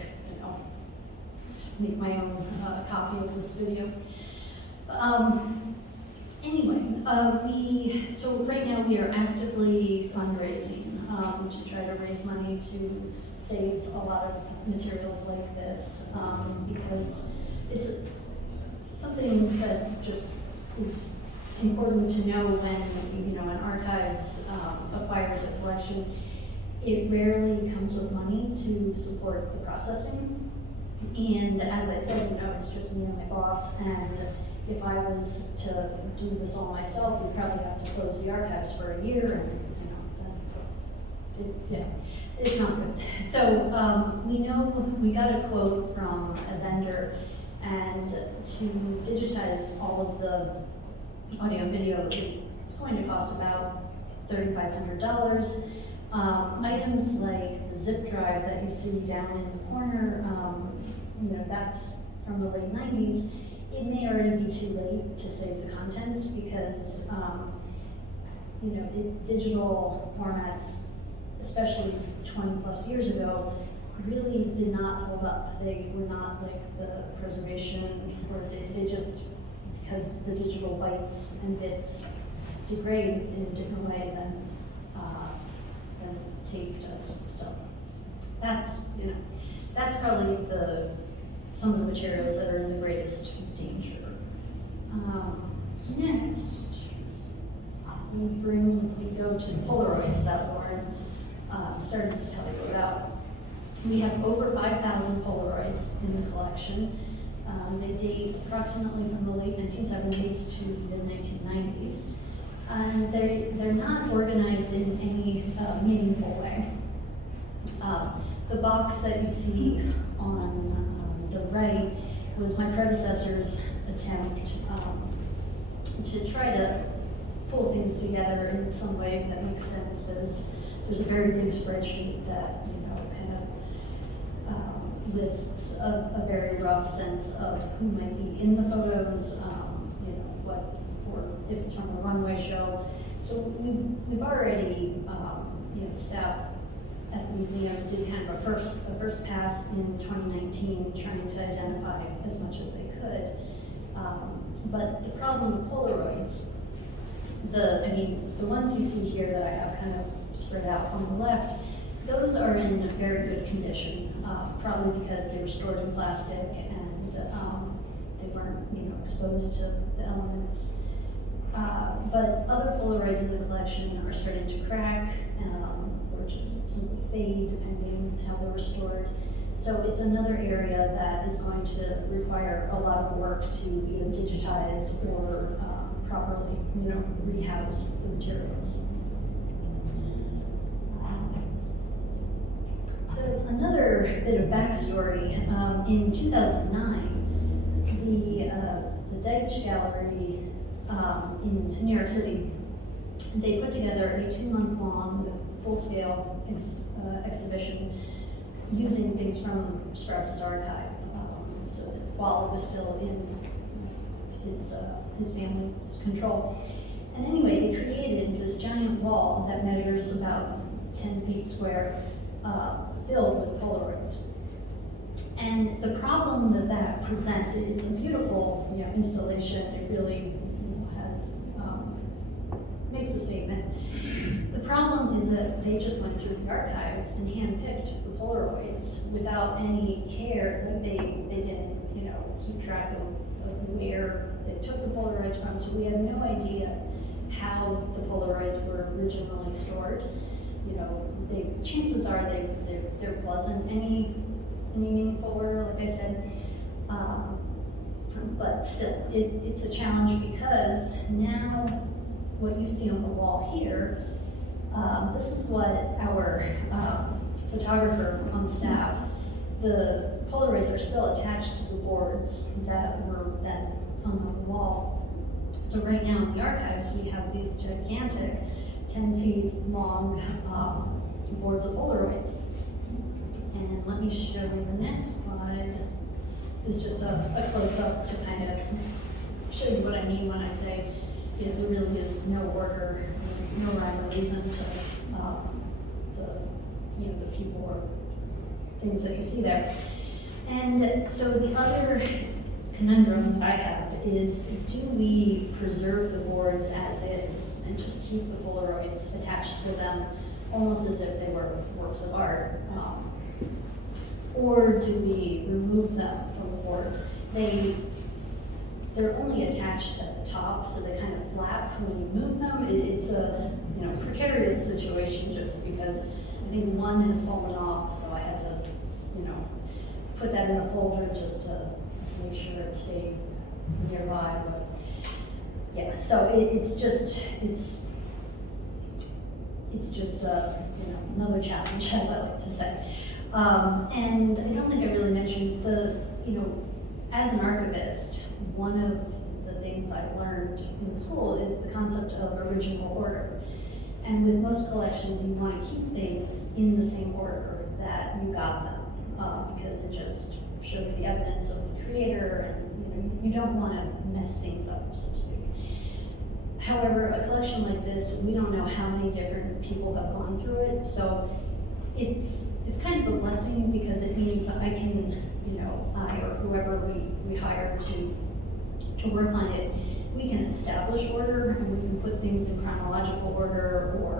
make my own copy of this video. Anyway, so right now we are actively fundraising to try to raise money to save a lot of materials like this, because it's something that just is important to know when, an archives acquires a collection. It rarely comes with money to support the processing. And as I said, it's just me and my boss, and if I was to do this all myself, we'd probably have to close the archives for a year, and, it's not good. So we know we got a quote from a vendor, and to digitize all of the audio and video, it's going to cost about $3,500. Items like the zip drive that you see down in the corner, that's from the late 90s. It may already be too late to save the contents because, digital formats, especially 20 plus years ago, really did not hold up. They were not like the preservation, or they just, because the digital bytes and bits degrade in a different way than tape does. So that's probably some of the materials that are in the greatest danger. Next, we go to Polaroids that Lauren started to tell you about. We have over 5,000 Polaroids in the collection. They date approximately from the late 1970s to the 1990s. And they're not organized in any meaningful way. The box that you see on the right was my predecessor's attempt to try to pull things together in some way that makes sense. There's a very big spreadsheet that kind of lists a very rough sense of who might be in the photos, what, or if it's from a runway show. So we've already, staff at the museum did kind of a first pass in 2019, trying to identify as much as they could. But the problem with Polaroids, the ones you see here that I have kind of spread out on the left, those are in very good condition, probably because they were stored in plastic and they weren't, exposed to the elements. But other Polaroids in the collection are starting to crack, or just simply fade, depending how they were stored. So it's another area that is going to require a lot of work to either digitize or properly, rehouse the materials. other bit of backstory, in 2009, the Deitch Gallery in New York City, they put together a 2-month-long, full-scale exhibition using things from Sprouse's archive. So that while it was still in his family's control. And anyway, they created this giant wall that measures about 10 feet square, filled with Polaroids. And the problem that presents, it's a beautiful, installation. It really, has, makes a statement. The problem is that they just went through the archives and handpicked the Polaroids without any care. Like they didn't, keep track of where they took the Polaroids from. So we have no idea how the Polaroids were originally stored. Chances are there wasn't any meaningful order, like I said. But still, it's a challenge because now what you see on the wall here, this is what our photographer on staff, the Polaroids are still attached to the boards that were then hung on the wall. So right now in the archives, we have these gigantic 10 feet long boards of Polaroids. And let me show you the next slide. Is just a close-up to kind of show you what I mean when I say there really is no order, no rhyme or reason to the people or things that you see there. And so the other conundrum that I have is, do we preserve the boards as is and just keep the Polaroids attached to them almost as if they were works of art? Or do we remove them from the boards? They're only attached at the top, so they kind of flap when you move them. It's a precarious situation just because I think one has fallen off, so I had to put that in a folder just to make sure it stayed nearby. But yeah, so it's just another challenge, as I like to say. And I don't think I really mentioned as an archivist, one of the things I've learned in school is the concept of original order. And with most collections, you want to keep things in the same order that you got them, because it just shows the evidence of the creator, and you don't want to mess things up, so to speak. However, a collection like this, we don't know how many different people have gone through it, so it's kind of a blessing because it means that I can, I or whoever we hire to work on it, we can establish order and we can put things in chronological order or,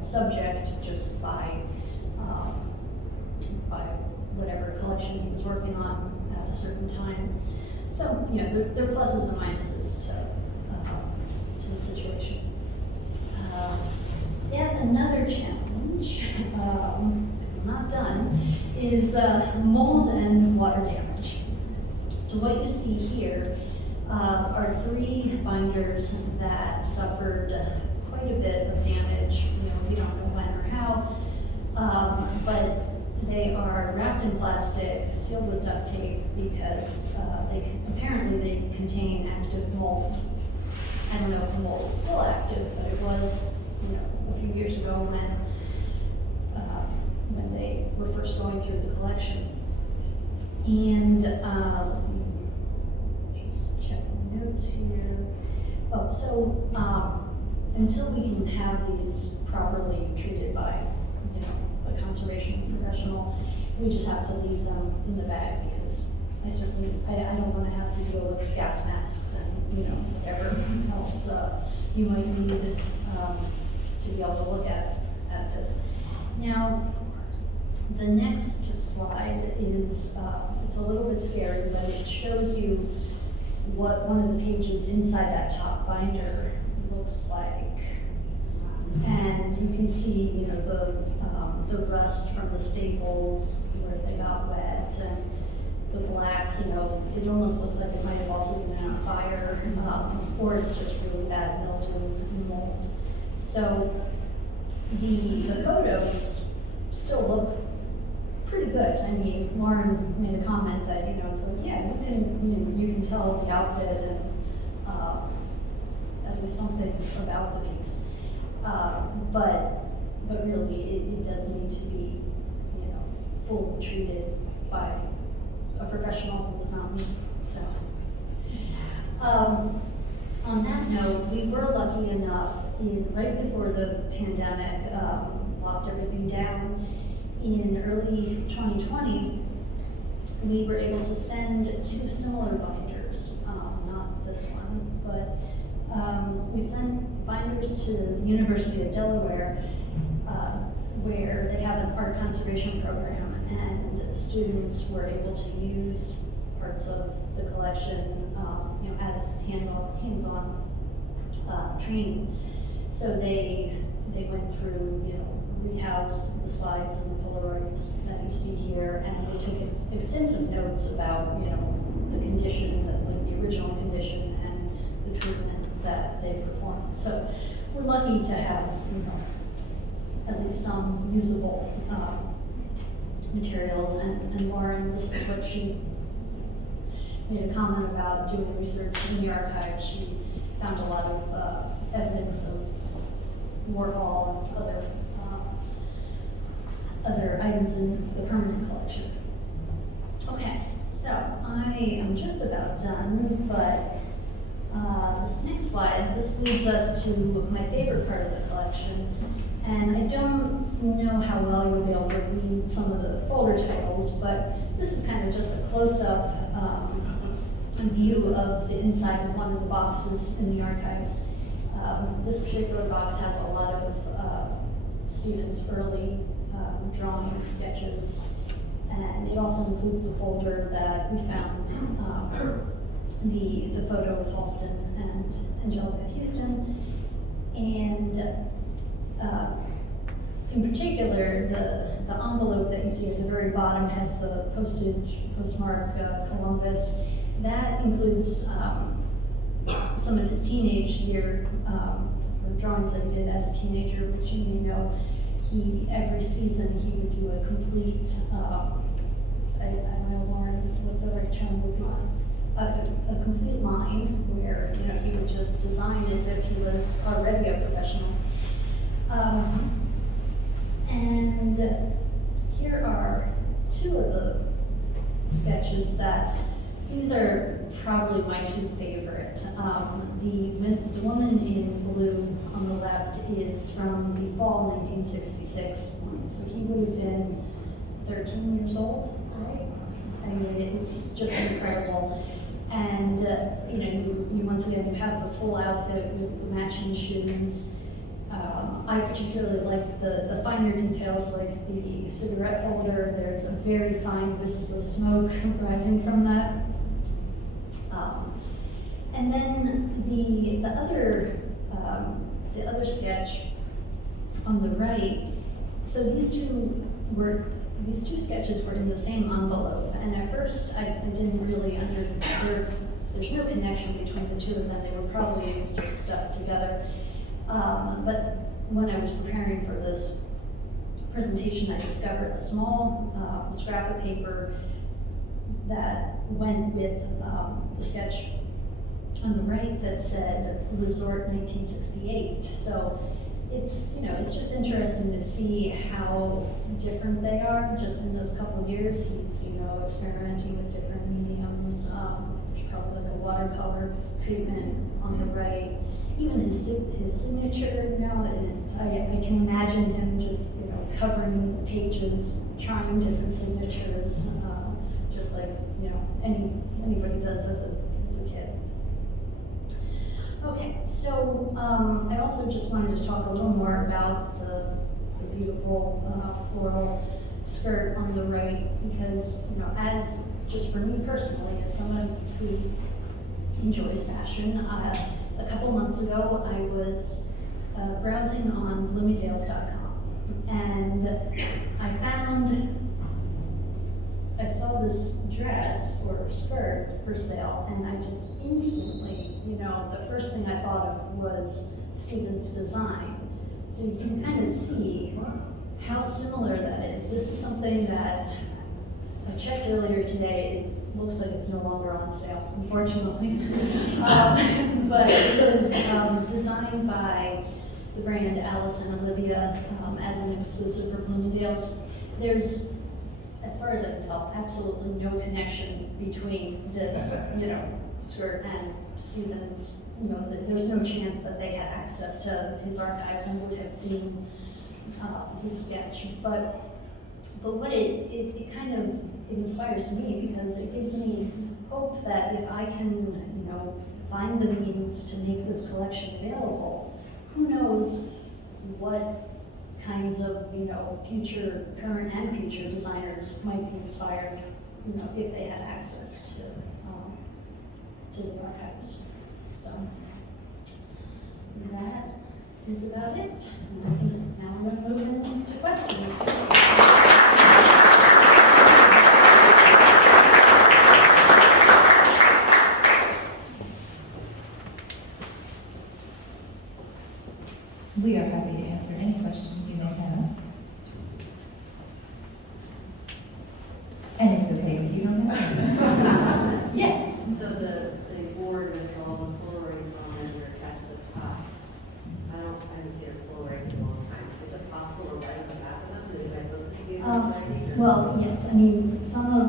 subject just by whatever collection he was working on at a certain time. So, there are pluses and minuses to the situation. Yet another challenge, I'm not done, is mold and water damage. So what you see here are 3 binders that suffered quite a bit of damage. We don't know when or how, but they are wrapped in plastic, sealed with duct tape because apparently they contain active mold. I don't know if the mold is still active, but it was, a few years ago when they were first going through the collection. And just check the notes here. Oh, so until we can have these properly treated by, a conservation professional, we just have to leave them in the bag because I don't want to have to deal with gas masks and whatever else you might need to be able to look at this. Now, the next slide is it's a little bit scary, but it shows you what one of the pages inside that top binder looks like. And you can see, the rust from the staples where they got wet, and the black, it almost looks like it might have also been on fire, or it's just really bad mildew and mold. So the photos still look pretty good. any, Lauren made a comment that, it's like, yeah, you can tell the outfit and, at least something about the piece. But really, it does need to be, fully treated by a professional who's not me, so. On that note, we were lucky enough, right before the pandemic locked everything down, in early 2020, we were able to send 2 similar binders, not this one, but we sent binders to the University of Delaware, where they have an art conservation program, and students were able to use parts of the collection, as hands-on training. So they went through, rehoused the slides and the Polaroids that you see here, and they took extensive notes about, the condition, the original condition, and the treatment that they performed. So we're lucky to have, at least some usable materials. And Lauren, this is what she made a comment about doing research in the archives. She found a lot of evidence of Warhol and other items in the permanent collection. Okay, so I am just about done, but this next slide, this leads us to my favorite part of the collection. And I don't know how well you'll be able to read some of the folder titles, but this is kind of just a close-up view of the inside of one of the boxes in the archives. This particular box has a lot of Stephen's early drawings, sketches, and it also includes the folder that we found, the photo of Halston and Angelica Houston, and in particular, the envelope that you see at the very bottom has the postmark Columbus. That includes some of his teenage year, or drawings that he did as a teenager, which you may know, every season he would do a complete, I don't know, Lauren, what the right term would be, a complete line where, he would just design as if he was already a professional. And here are 2 of the sketches that, these are probably my 2 favorite. The woman in blue on the left is from the fall 1966 one, so he would have been 13 years old, right? I mean, it's just incredible. And, you once again, you have the full outfit with the matching shoes. I particularly like the finer details, like the cigarette holder. There's a very fine wisp of smoke rising from that. And then the other sketch on the right. So these two sketches were in the same envelope, and at first I didn't really understand. There's no connection between the 2 of them. They were probably just stuck together. But when I was preparing for this presentation, I discovered a small scrap of paper that went with the sketch on the right that said Resort 1968. So it's just interesting to see how different they are just in those couple of years. He's, experimenting with different mediums. There's probably like a watercolor treatment on the right. Even his signature, I can imagine him just, covering pages, trying different signatures, just like, anybody does as a kid. Okay, so I also just wanted to talk a little more about the beautiful floral skirt on the right, because, as just for me personally, as someone who enjoys fashion, a couple months ago, I was browsing on Bloomingdale's.com, and I saw this dress or skirt for sale, and I just instantly, the first thing I thought of was Stephen's design. So you can kind of see how similar that is. This is something that I checked earlier today, it looks like it's no longer on sale, unfortunately. But it was designed by the brand Alice and Olivia as an exclusive for Bloomingdale's. There's, as far as I can tell, absolutely no connection between this, skirt and Stephen's. There's no chance that they had access to his archives and would have seen his sketch. But what it kind of inspires me, because it gives me hope that if I can, find the means to make this collection available, who knows what kinds of, future, current and future designers might be inspired, if they had access to the archives. So that is about it. And I think now I'm going to move into questions. We are happy to answer any questions you may have. And it's okay if you don't have any. Yes. So the board with all the Polaroids on it are attached to the top. I haven't seen a Polaroid in a long time. Is it possible to write on the back of them? Did I look to see if it's writing? Well, yes, I mean, some of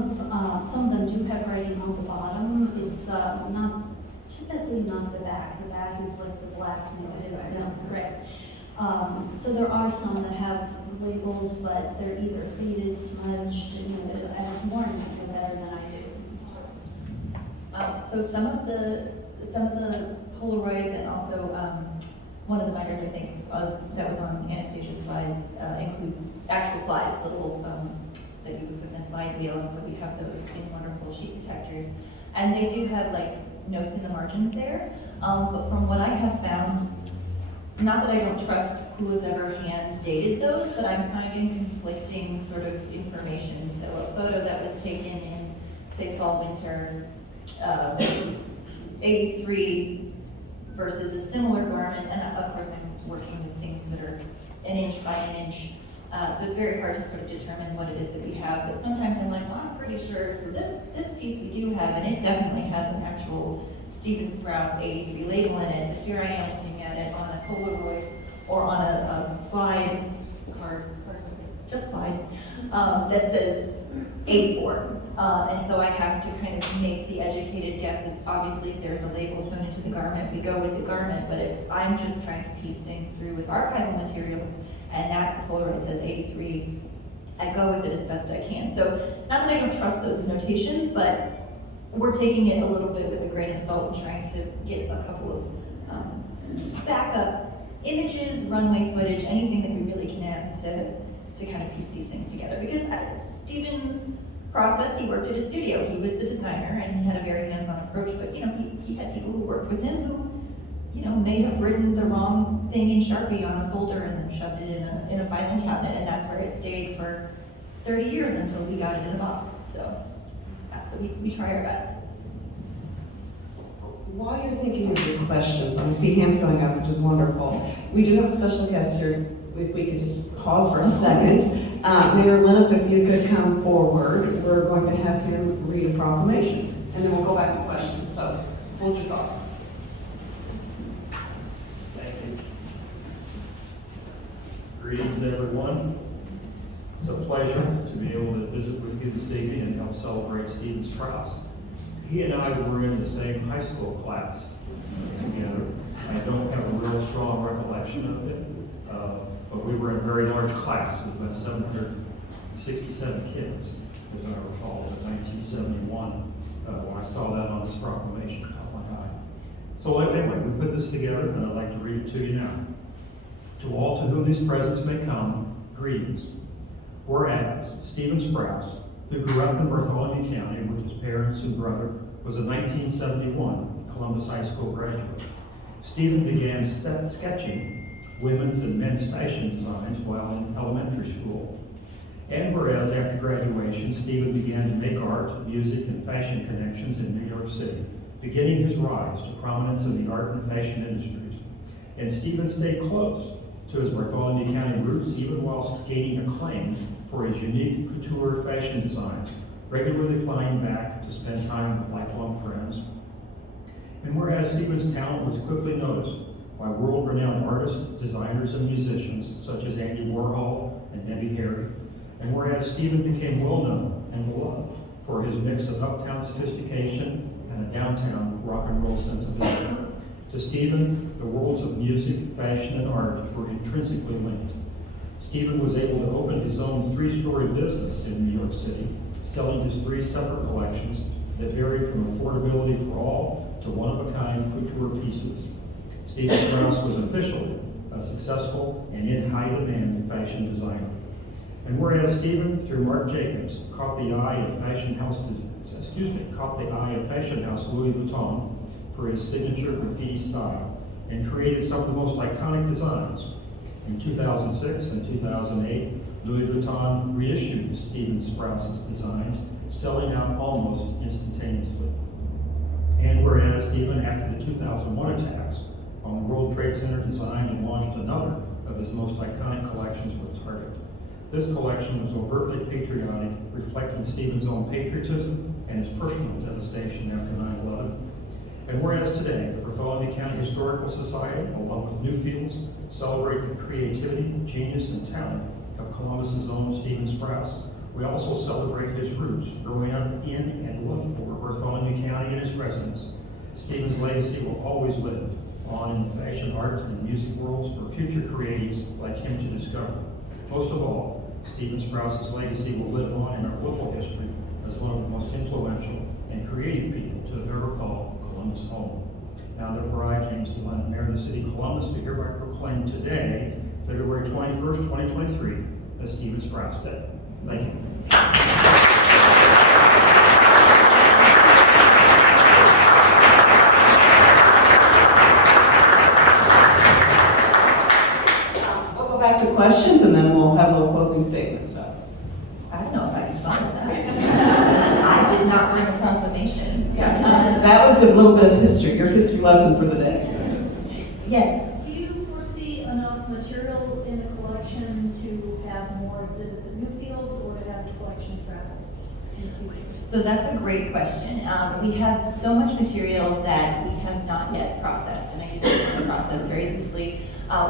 them do have writing on the bottom. It's not typically not the back. The back is like the black, correct. So there are some that have labels, but they're either faded, smudged, and Lauren might know better than I do. So some of the Polaroids and also one of the binders, I think, that was on Anastasia's slides includes actual slides, the little that you would put in a slide wheel, and so we have those in wonderful sheet protectors. And they do have like notes in the margins there, but from what I have found, not that I don't trust who has ever hand dated those, but I'm finding conflicting sort of information. So a photo that was taken in, say, fall, winter, 83 versus a similar garment, and of course I'm working with things that are an inch by an inch. So it's very hard to sort of determine what it is that we have, but sometimes I'm like, well, I'm pretty sure, so this piece we do have, and it definitely has an actual Stephen Sprouse 83 label in it, but here I am looking at it on a Polaroid or on a slide card, just slide, that says 84. And so I have to kind of make the educated guess. And obviously, if there's a label sewn into the garment, we go with the garment. But if I'm just trying to piece things through with archival materials, and that Polaroid says 83, I go with it as best I can. So not that I don't trust those notations, but we're taking it a little bit with a grain of salt and trying to get a couple of backup images, runway footage, anything that we really can to kind of piece these things together. Because Stephen's process, he worked at a studio. He was the designer, and he had a very hands-on approach. But he had people who worked with him who may have written the wrong thing in Sharpie on a folder and then shoved it in a filing cabinet, and that's where it stayed for 30 years until we got it in a box. So we try our best. While you're thinking of your questions, I see hands going up, which is wonderful. We do have a special guest here. If we could just pause for a second. Mayor Lienhoop, if you could come forward, we're going to have him read a proclamation, and then we'll go back to questions. So hold your thought. Thank you. Greetings, everyone. It's a pleasure to be able to visit with you this evening and help celebrate Stephen Sprouse. He and I were in the same high school class together. I don't have a real strong recollection of it, but we were in a very large class. It was about 767 kids, as I recall, in 1971, when I saw that on this proclamation. Caught my eye. So anyway, we put this together, and I'd like to read it to you now. To all to whom these presents may come, greetings. Whereas Stephen Sprouse, who grew up in Bartholomew County with his parents and brother, was a 1971 Columbus High School graduate. Stephen began sketching women's and men's fashion designs while in elementary school. And whereas after graduation, Stephen began to make art, music, and fashion connections in New York City, beginning his rise to prominence in the art and fashion industries. And Stephen stayed close to his Bartholomew County roots, even whilst gaining acclaim for his unique couture fashion designs regularly flying back to spend time with lifelong friends. And whereas Stephen's talent was quickly noticed by world-renowned artists, designers, and musicians such as Andy Warhol and Debbie Harry, and whereas Stephen became well-known and beloved for his mix of uptown sophistication and a downtown rock and roll sensibility. To Stephen, the worlds of music, fashion, and art were intrinsically linked. Stephen was able to open his own 3-story business in New York City, selling his 3 separate collections that varied from affordability for all to one-of-a-kind couture pieces. Stephen Sprouse was officially a successful and in high demand fashion designer. And whereas Stephen, through Marc Jacobs, caught the eye of fashion house Louis Vuitton for his signature graffiti style and created some of the most iconic designs. In 2006 and 2008, Louis Vuitton reissued Stephen Sprouse's designs, selling out almost instantaneously. And whereas Stephen, after the 2001 attacks on the World Trade Center, designed and launched another of his most iconic collections with Target. This collection was overtly patriotic, reflecting Stephen's own patriotism and his personal devastation after 9/11. And whereas today, the Bartholomew County Historical Society, along with Newfields, celebrate the creativity, genius, and talent of Columbus's own Stephen Sprouse, we also celebrate his roots, growing up in and love for Bartholomew County and its residents. Stephen's legacy will always live on in the fashion, art, and music worlds for future creatives like him to discover. Most of all, Stephen Sprouse's legacy will live on in our local history as one of the most influential and creative people to have ever called Columbus home. Now therefore I, James Lienhoop, Mayor of the City of Columbus, do hereby proclaim today, February 21st, 2023, as Stephen Sprouse Day. Thank you. We'll go back to questions and then we'll have a little closing statement, so. I don't know if I can follow that. I did not bring a proclamation. That was a little bit of history, your history lesson for the day. Yes. Do you foresee enough material in the collection to have more exhibits at Newfields or to have the collection travel in the future? So that's a great question. We have so much material that we have not yet processed, and I use the process very loosely.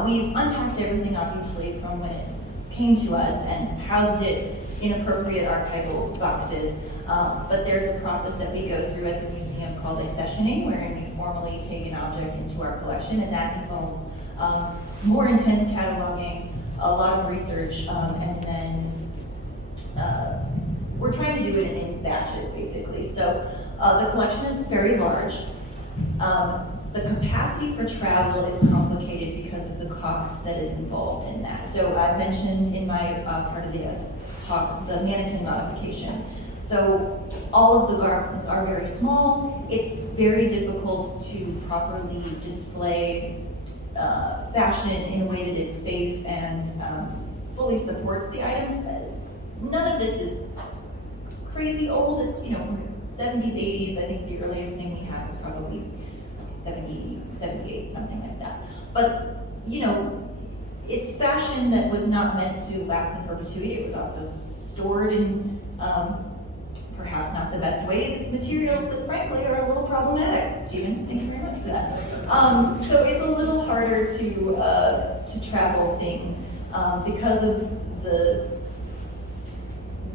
We've unpacked everything, obviously, from when it came to us and housed it in appropriate archival boxes. But there's a process that we go through at the museum called accessioning, wherein we formally take an object into our collection, and that involves more intense cataloging, a lot of research, and then we're trying to do it in batches, basically. So the collection is very large. The capacity for travel is complicated because of the cost that is involved in that. So I mentioned in my part of the talk, the mannequin modification. So all of the garments are very small. It's very difficult to properly display fashion in a way that is safe and fully supports the items. None of this is crazy old. It's, you know, 70s, 80s. I think the earliest thing we have is probably 70, 78, something like that. But, you know, it's fashion that was not meant to last in perpetuity. It was also stored in perhaps not the best ways. It's materials that frankly are a little problematic. Stephen, thank you very much for that. So it's a little harder to travel things because of the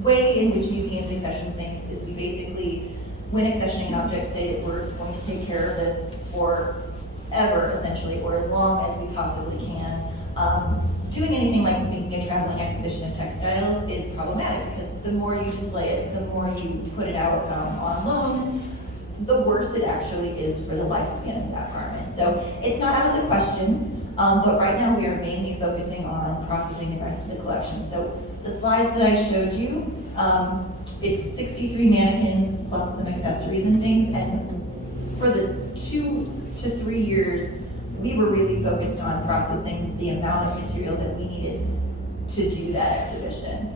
way in which museums accession things is we basically, when accessioning objects, say that we're going to take care of this forever, essentially, or as long as we possibly can. Doing anything like making a traveling exhibition of textiles is problematic because the more you display it, the more you put it out on loan, the worse it actually is for the lifespan of that garment. So it's not out of the question, but right now we are mainly focusing on processing the rest of the collection. So the slides that I showed you, it's 63 mannequins plus some accessories and things, and for the 2 to 3 years, we were really focused on processing the amount of material that we needed to do that exhibition.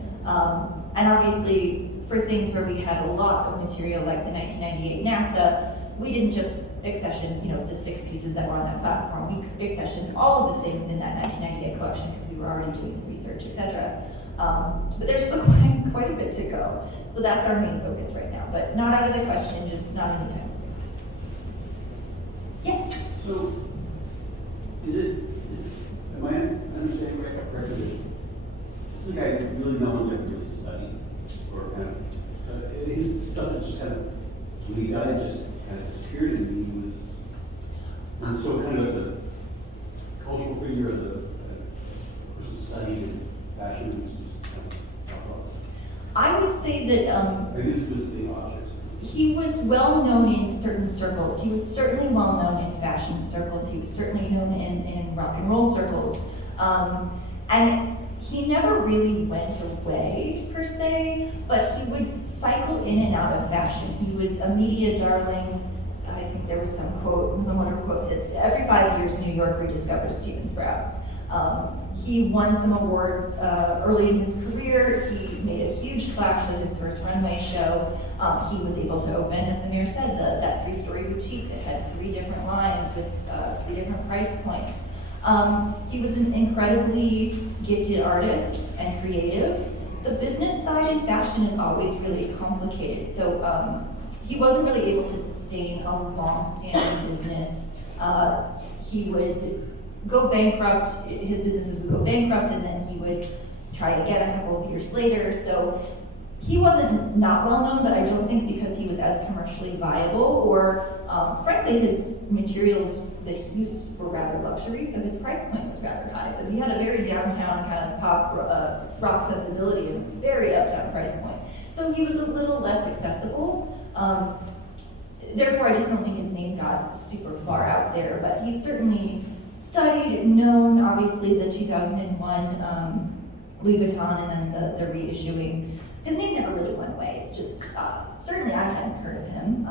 And obviously, for things where we had a lot of material, like the 1998 NASA, we didn't just accession, you know, the 6 pieces that were on that platform. We accessioned all of the things in that 1998 collection because we were already doing the research, etc. But there's still quite a bit to go. So that's our main focus right now, but not out of the question, just not anytime soon. Yes? So, am I understanding correctly? This is a guy that really no one's ever really studied, or kind of, his stuff is just kind of, when he died, just kind of disappeared, and he was, and so kind of as a cultural figure, as a person studying fashion, it's just kind of talk about this. I would say that, I guess was the object. he was well known in certain circles. He was certainly well known in fashion circles. He was certainly known in rock and roll circles. And he never really went away per se, but he would cycle in and out of fashion. He was a media darling. I think there was some quote, someone quoted, every 5 years New York rediscovers Stephen Sprouse. He won some awards early in his career. He made a huge splash with his first runway show. He was able to open, as the mayor said, that 3-story boutique that had 3 different lines with 3 different price points. He was an incredibly gifted artist and creative. The business side in fashion is always really complicated. So he wasn't really able to sustain a long-standing business. He would go bankrupt, his businesses would go bankrupt, and then he would try again a couple of years later. So he wasn't not well known, but I don't think because he was as commercially viable, or frankly, his materials that he used were rather luxury, so his price point was rather high. So he had a very downtown kind of pop rock sensibility and very uptown price point. So he was a little less accessible. Therefore, I just don't think his name got super far out there, but he certainly studied, known, obviously, the 2001 Louis Vuitton and then the reissuing. His name never really went away. It's just, certainly I hadn't heard of him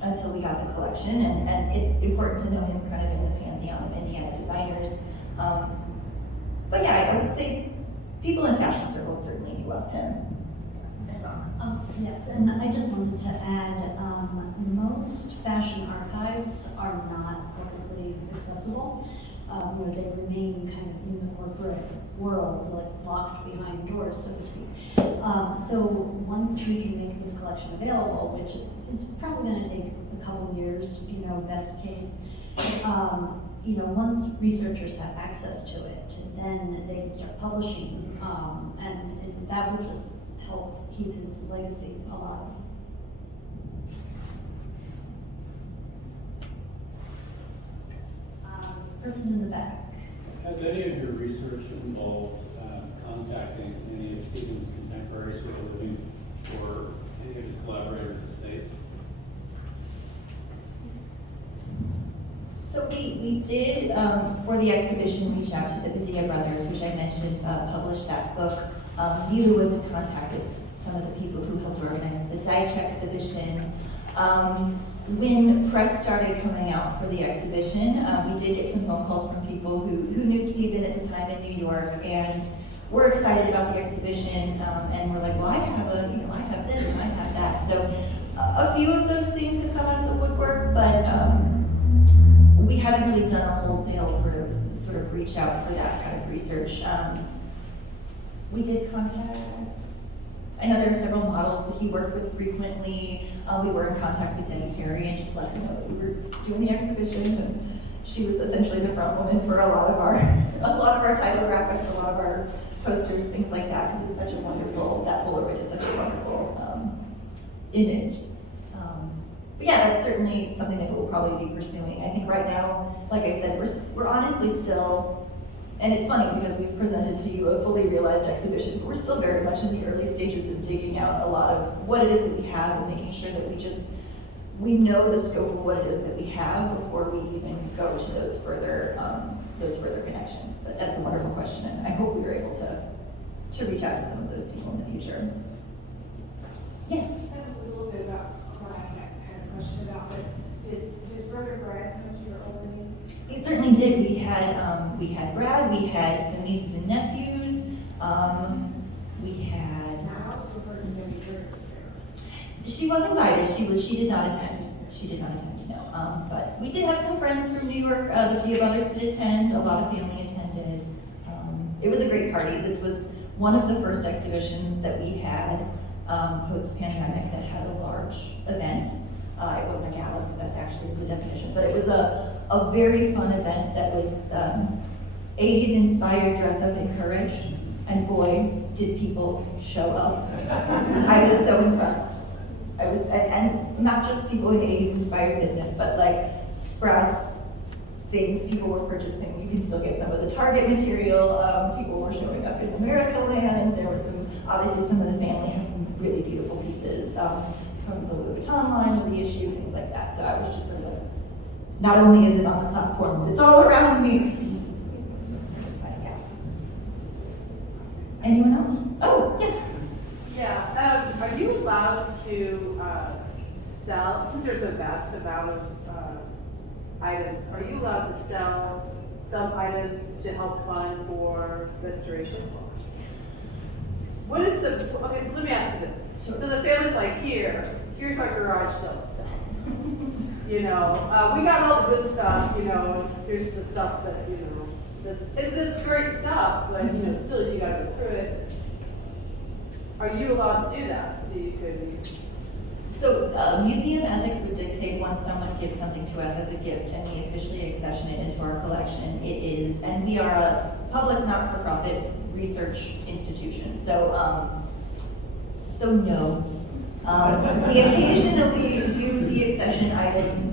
until we got the collection, and it's important to know him kind of in the pantheon of Indiana designers. But yeah, I would say people in fashion circles certainly knew of him. Yes, and I just wanted to add, most fashion archives are not publicly accessible. Where they remain kind of in the corporate world, like locked behind doors, so to speak. So once we can make this collection available, which is probably going to take a couple of years, best case, once researchers have access to it, then they can start publishing, and that will just help keep his legacy alive. Person in the back. Has any of your research involved contacting any of Stephen's contemporaries who are living, or any of his collaborators' estates? So we did, for the exhibition, reach out to the Padilla brothers, which I mentioned, published that book. Neither was in contact with some of the people who helped organize the Deitch exhibition. When press started coming out for the exhibition, we did get some phone calls from people who knew Stephen at the time in New York and were excited about the exhibition, and were like, well, I have this and I have that. So a few of those things have come out of the woodwork, but we haven't really done a wholesale sort of reach out for that kind of research. We did contact, I know there are several models that he worked with frequently. We were in contact with Debbie Harry and just let her know that we were doing the exhibition, and she was essentially the front woman for a lot of our title graphics, a lot of our posters, things like that, because it's such a wonderful, that Polaroid is such a wonderful image. But yeah, that's certainly something that we'll probably be pursuing. I think right now, like I said, we're honestly still, and it's funny because we've presented to you a fully realized exhibition, but we're still very much in the early stages of digging out a lot of what it is that we have and making sure that we know the scope of what it is that we have before we even go to those further connections. But that's a wonderful question, and I hope we were able to reach out to some of those people in the future. Yes? That was a little bit about what I had a question about, but did his brother Brad come to your opening? He certainly did. We had Brad, we had some nieces and nephews, we had. I also heard Debbie Harry was there. She was invited. She did not attend. She did not attend, no. But we did have some friends from New York. The Padilla brothers did attend. A lot of family attended. It was a great party. This was one of the first exhibitions that we had post-pandemic that had a large event. It wasn't a gala, because that actually is the definition, but it was a very fun event that was 80s inspired, dress up encouraged, and boy, did people show up. I was so impressed. And not just people in 80s inspired business, but like Sprouse things people were purchasing. You can still get some of the Target material. People were showing up in America Land. There was obviously some of the family has some really beautiful pieces from the Louis Vuitton line, reissue, things like that. So I was just sort of, not only is it on the platforms, it's all around me. But yeah. Anyone else? Oh, yes. Yeah, are you allowed to sell, since there's a vast amount of items, are you allowed to sell some items to help fund for restoration? What is the, okay, so let me ask you this. Sure. So the family's like, here's our garage sale stuff. You know, we got all the good stuff, you know, here's the stuff that, you know, that's great stuff, but, you know, still you gotta go through it. Are you allowed to do that? So you could. So museum ethics would dictate once someone gives something to us as a gift and we officially accession it into our collection. It is, and we are a public not-for-profit research institution. So, so no. We occasionally do de-accession items,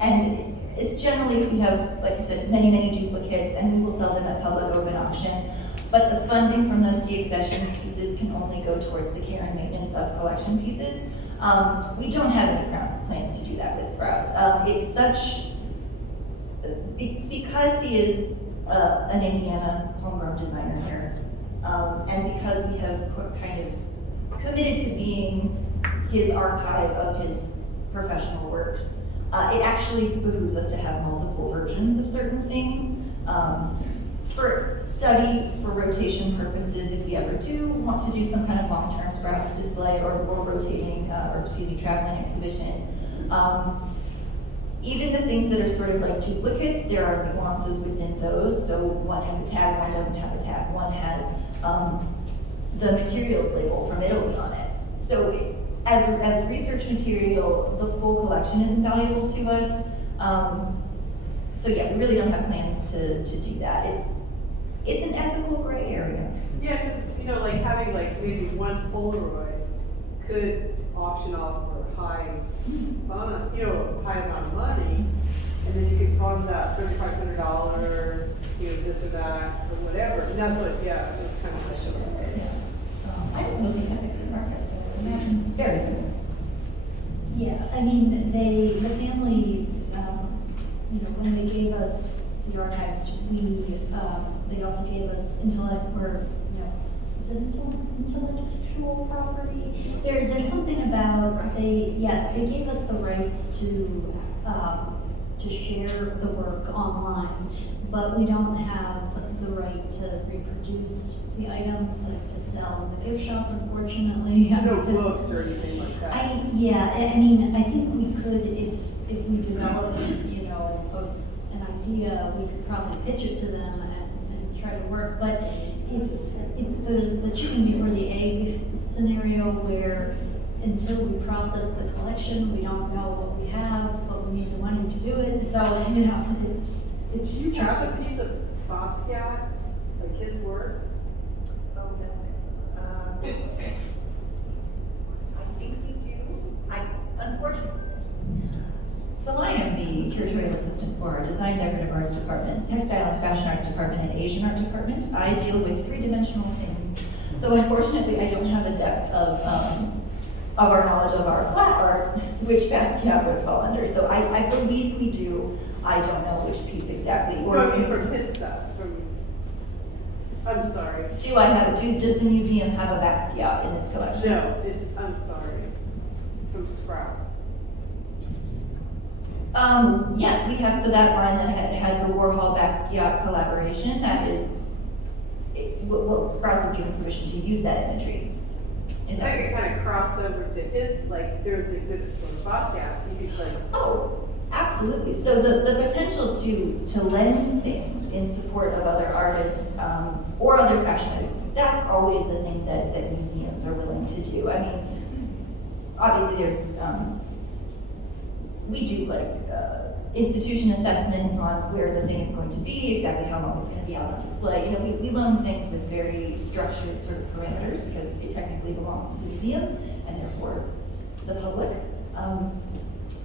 and it's generally, we have, like you said, many duplicates, and we will sell them at public open auction. But the funding from those de-accession pieces can only go towards the care and maintenance of collection pieces. We don't have any plans to do that with Sprouse. It's such, because he is an Indiana homegrown designer here, and because we have kind of committed to being his archive of his professional works, it actually behooves us to have multiple versions of certain things. For study, for rotation purposes, if we ever do want to do some kind of long-term Sprouse display or rotating, traveling exhibition, even the things that are sort of like duplicates, there are nuances within those. So one has a tag, one doesn't have a tag. One has the materials label from Italy on it. So as a research material, the full collection is invaluable to us. So yeah, we really don't have plans to do that. It's an ethical gray area. Yeah, because, you know, like having like maybe one Polaroid could auction off for high amount of money, and then you could fund that $3,500, you know, this or that, or whatever. And that's what, yeah, it was kind of like. Yeah. I don't know the ethics of archives, but I imagine very similar. Yeah, I mean, the family, you know, when they gave us the archives, they also gave us intellectual property. There's something about, they gave us the rights to share the work online, but we don't have the right to reproduce the items to sell in the gift shop, unfortunately. No books or anything like that. I mean, I think we could, if we developed, you know, an idea, we could probably pitch it to them and try to work, but it's the chicken before the egg scenario where until we process the collection, we don't know what we have, but we need the money to do it, so, you know, it's. Do you have a piece of Basquiat, like his work? Oh, that's excellent. I think we do. Unfortunately. So I am the curatorial assistant for our design decorative arts department, textile and fashion arts department, and Asian art department. I deal with three-dimensional things. So unfortunately, I don't have the depth of our knowledge of our flat art, which Basquiat would fall under. So I believe we do. I don't know which piece exactly. Or I mean, from his stuff. I'm sorry. Does the museum have a Basquiat in its collection? No, I'm sorry. From Sprouse. Yes, we have, so that line that had the Warhol Basquiat collaboration, that is, Sprouse was given permission to use that imagery. Is that could kind of cross over to his, like, there's an exhibit for Basquiat, you could like. Oh, absolutely. So the potential to lend things in support of other artists, or other fashion. That's always a thing that museums are willing to do. I mean, obviously there's, we do like institution assessments on where the thing is going to be, exactly how long it's going to be out on display. You know, we loan things with very structured sort of parameters because it technically belongs to the museum and therefore the public.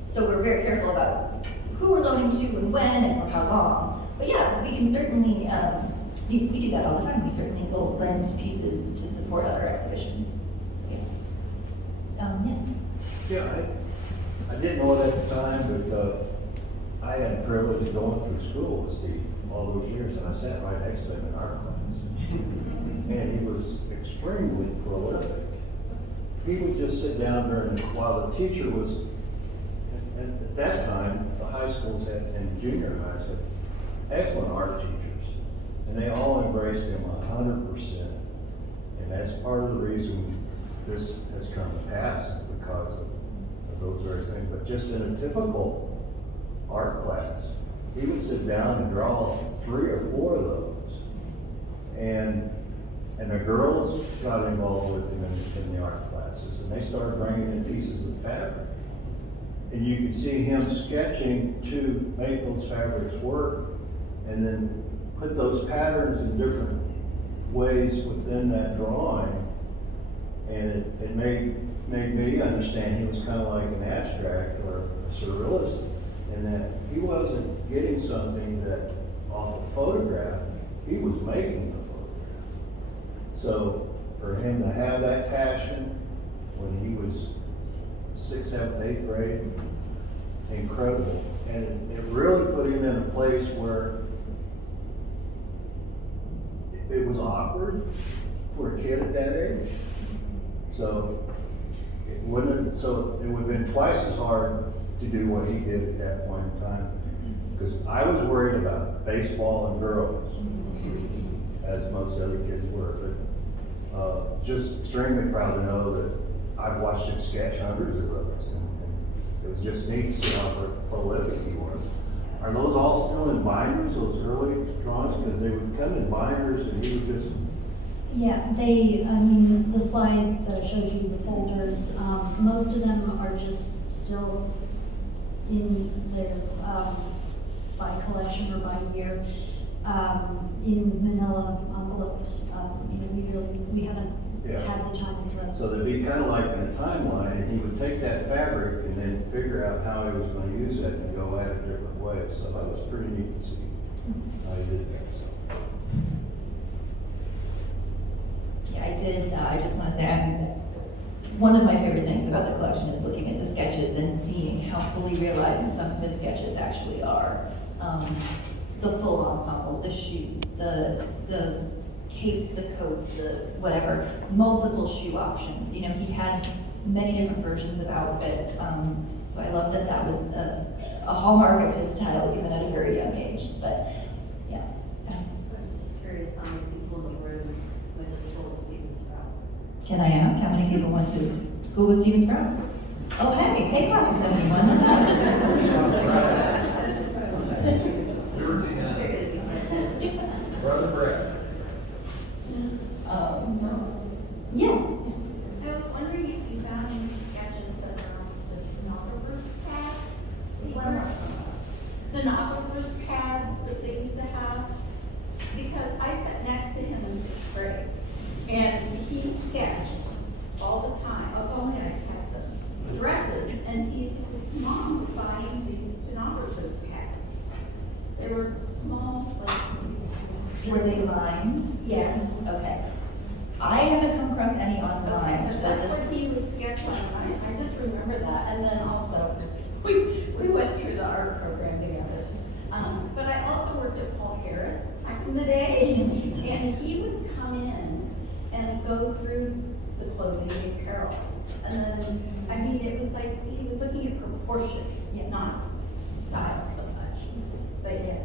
So we're very careful about who we're loaning to and when and for how long. But yeah, we can certainly, we do that all the time. We certainly will lend pieces to support other exhibitions. Yeah. Yes? Yeah, I didn't know it at the time, but I had the privilege of going through school with Steve all those years, and I sat right next to him in art class. And he was extremely prolific. He would just sit down while the teacher was, at that time, the high schools had, and junior highs had excellent art teachers, and they all embraced him 100%. And that's part of the reason this has come to pass, because of those various things. But just in a typical art class, he would sit down and draw 3 or 4 of those. And the girls got involved with him in the art classes, and they started bringing in pieces of fabric. And you could see him sketching to make those fabrics work, and then put those patterns in different ways within that drawing. And it made me understand he was kind of like an abstract or a surrealist, in that he wasn't getting something that off a photograph, he was making the photograph. So for him to have that passion when he was 6th, 7th, 8th grade, incredible. And it really put him in a place where it was awkward for a kid at that age. So it would have been twice as hard to do what he did at that point in time, because I was worried about baseball and girls, as most other kids were, but just extremely proud to know that I've watched him sketch hundreds of those, and it was just neat to see how prolific he was. Are those all still in binders, those early drawings? Because they would come in binders and he would just... Yeah, I mean, the slide that I showed you, the folders, most of them are just still in their, by collection or by year, in manila envelopes. You know, we haven't had the time to... So they'd be kind of like in a timeline, and he would take that fabric and then figure out how he was going to use it and go at it different ways. So that was pretty neat to see how he did that. So. Yeah, I did. I just want to say, one of my favorite things about the collection is looking at the sketches and seeing how fully realized some of his sketches actually are. The full ensemble, the shoes, the cape, the coat, the whatever, multiple shoe options. You know, he had many different versions of outfits. So I love that that was a hallmark of his style, even at a very young age. But yeah. I was just curious how many people in the room went to school with Stephen Sprouse. Can I ask how many people went to school with Stephen Sprouse? Oh, hey, class of 71. What's up? Brother Brett. Yes. I was wondering if you found any sketches that are on stenographers' pads? Stenographers' pads that they used to have? Because I sat next to him in 6th grade, and he sketched all the time. If only I had the dresses, and his mom would buy him these stenographers' pads. They were small, but... Were they lined? Yes. Okay. I haven't come across any online. Okay, but that's what he would sketch on. I just remember that. And then also, we went through the art program together. But I also worked at Paul Harris back in the day. And he would come in and go through the clothing, the apparel. And then, I mean, it was like he was looking at proportions, not style so much. But yes.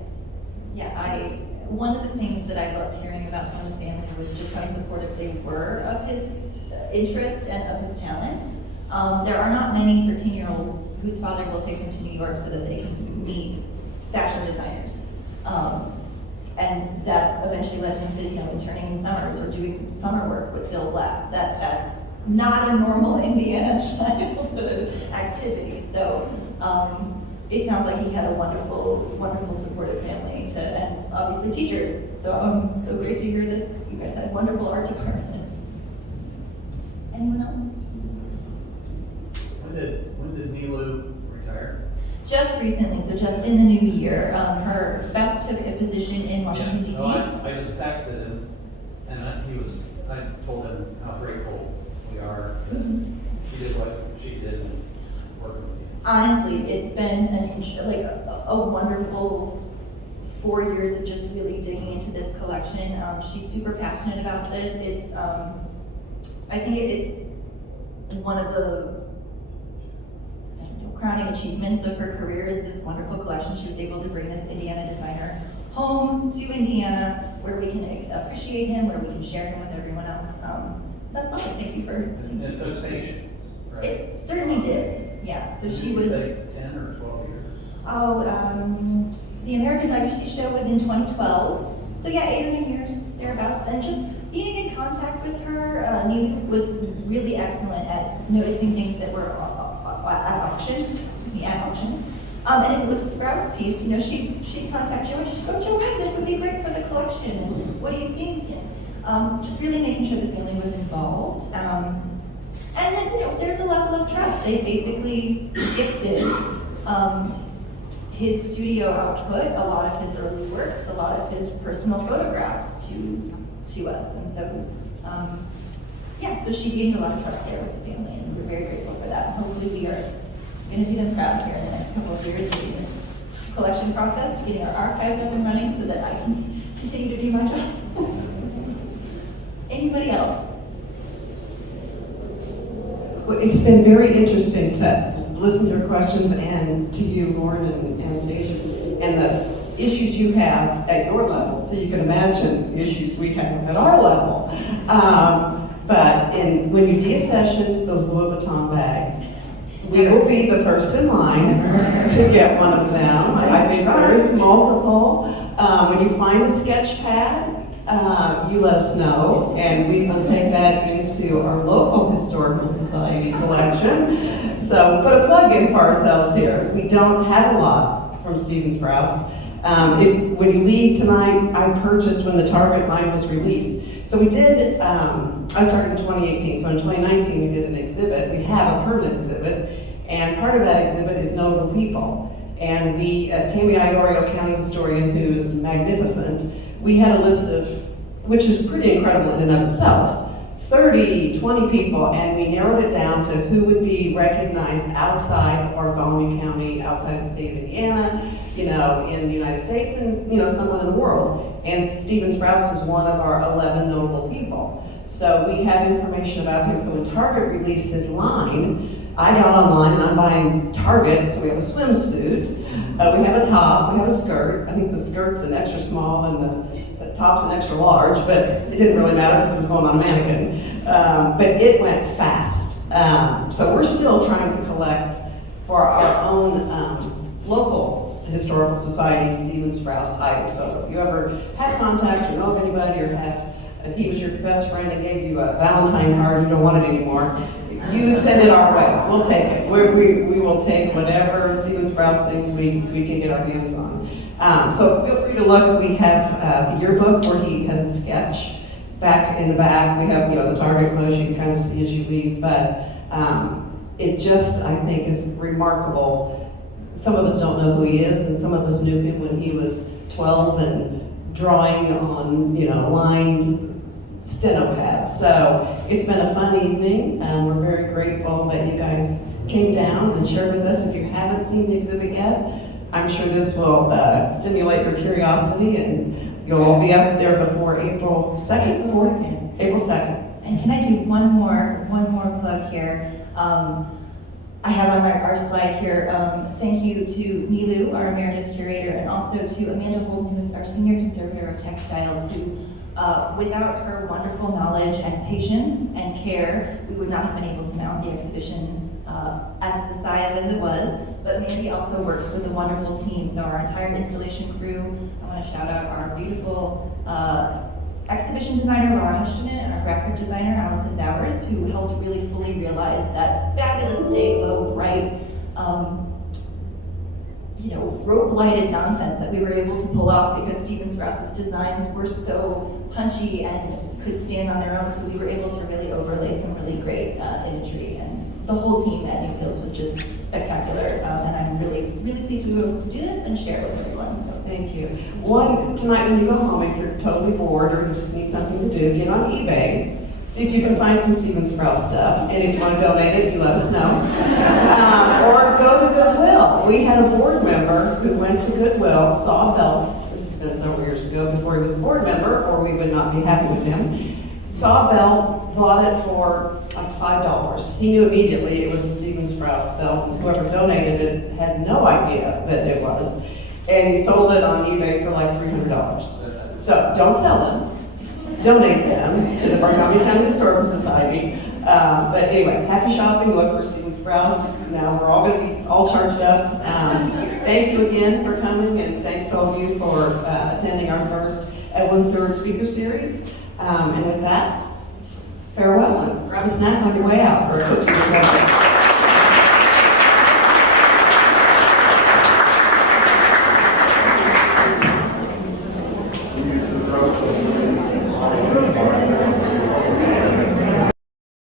Yeah, one of the things that I loved hearing about from the family was just how supportive they were of his interest and of his talent. There are not many 13-year-olds whose father will take them to New York so that they can meet fashion designers. And that eventually led him to, interning in summers or doing summer work with Bill Blass. That's not a normal Indiana childhood activity. So it sounds like he had a wonderful, wonderful supportive family and obviously teachers. So so great to hear that you guys had a wonderful art department. Anyone else? When did Nilu retire? Just recently, so just in the new year, her spouse took a position in Washington D.C. No, I just texted him, and I told him how grateful we are that she did what she did and worked with you. Honestly, it's been a wonderful 4 years of just really digging into this collection. She's super passionate about this. It's, I think it's one of the crowning achievements of her career is this wonderful collection. She was able to bring this Indiana designer home to Indiana, where we can appreciate him, where we can share him with everyone else. So that's lovely. Thank you for. And it took patience, right? It certainly did. Yeah. So she was. Say 10 or 12 years. Oh, the American Legacy Show was in 2012. So yeah, 8 or 9 years thereabouts, and just being in contact with her, Nilu was really excellent at noticing things that were at auction. And it was a Sprouse piece. She'd contact Joe and she'd go, Joanne, this would be great for the collection. And what do you think? And just really making sure the family was involved. And then, there's a level of trust. They basically gifted his studio output, a lot of his early works, a lot of his personal photographs to us. And so, so she gained a lot of trust there with the family, and we're very grateful for that. And hopefully we are going to do them proud here in the next couple of years, getting this collection process, getting our archives up and running so that I can continue to do my job. Anybody else? Well, it's been very interesting to listen to your questions and to you, Lauren and Anastasia, and the issues you have at your level, so you can imagine the issues we have at our level. But when you deaccession those Louis Vuitton bags, we will be the first in line to get one of them. I think there's multiple. When you find a sketch pad, you let us know, and we will take that into our local historical society collection. So put a plug in for ourselves here. We don't have a lot from Stephen Sprouse. When you leave tonight, I purchased when the Target line was released. So we did, I started in 2018, so in 2019 we did an exhibit. We have a permanent exhibit, and part of that exhibit is notable people. And Tammy Iorio, county historian, who's magnificent, we had a list of, which is pretty incredible in and of itself, 30, 20 people, and we narrowed it down to who would be recognized outside Bartholomew County, outside the state of Indiana, in the United States, and someone in the world. And Stephen Sprouse is one of our 11 notable people. So we have information about him. So when Target released his line, I got online and I'm buying Target, so we have a swimsuit, we have a top, we have a skirt. I think the skirt's an extra small and the top's an extra large, but it didn't really matter because it was going on a mannequin. But it went fast. So we're still trying to collect for our own local historical society Stephen Sprouse items. So if you ever have contacts or know of anybody, or he was your best friend and gave you a Valentine card, you don't want it anymore, you send it our way. We'll take it. We will take whatever Stephen Sprouse thinks we can get our hands on. So feel free to look. We have the yearbook where he has a sketch back in the back. We have the Target clothes you can kind of see as you leave, but it just, I think, is remarkable. Some of us don't know who he is, and some of us knew him when he was 12 and drawing on lined steno pads. So it's been a fun evening. We're very grateful that you guys came down and shared with us. If you haven't seen the exhibit yet, I'm sure this will stimulate your curiosity, and you'll all be up there before April 2nd. April 2nd. And can I do one more plug here? I have on our slide here, thank you to Nilu, our emeritus curator, and also to Amanda Holden, who is our senior conservator of textiles, who, without her wonderful knowledge and patience and care, we would not have been able to mount the exhibition as the size as it was, but Mandy also works with a wonderful team. So our entire installation crew, I want to shout out our beautiful exhibition designer, Laura Hushman, and our graphic designer, Allison Bowers, who helped really fully realize that fabulous day glow, bright, rope lighted nonsense that we were able to pull off because Stephen Sprouse's designs were so punchy and could stand on their own. So we were able to really overlay some really great imagery, and the whole team at Newfields was just spectacular. And I'm really, really pleased we were able to do this and share it with everyone. So Thank you. One, tonight when you go home, if you're totally bored or you just need something to do, get on eBay. See if you can find some Stephen Sprouse stuff, and if you want to donate it, you let us know. Or go to Goodwill. We had a board member who went to Goodwill, saw a belt, this has been several years ago before he was a board member, or we would not be happy with him. Saw a belt, bought it for like $5. He knew immediately it was a Stephen Sprouse belt, and whoever donated it had no idea that it was. And he sold it on eBay for like $300. So don't sell them. Donate them to the Montgomery County Historical Society. But anyway, happy shopping. Look for Stephen Sprouse. Now we're all going to be all charged up. Thank you again for coming, and thanks to all of you for attending our first Evelyn Seward Speaker Series. And with that, farewell and grab a snack on your way out.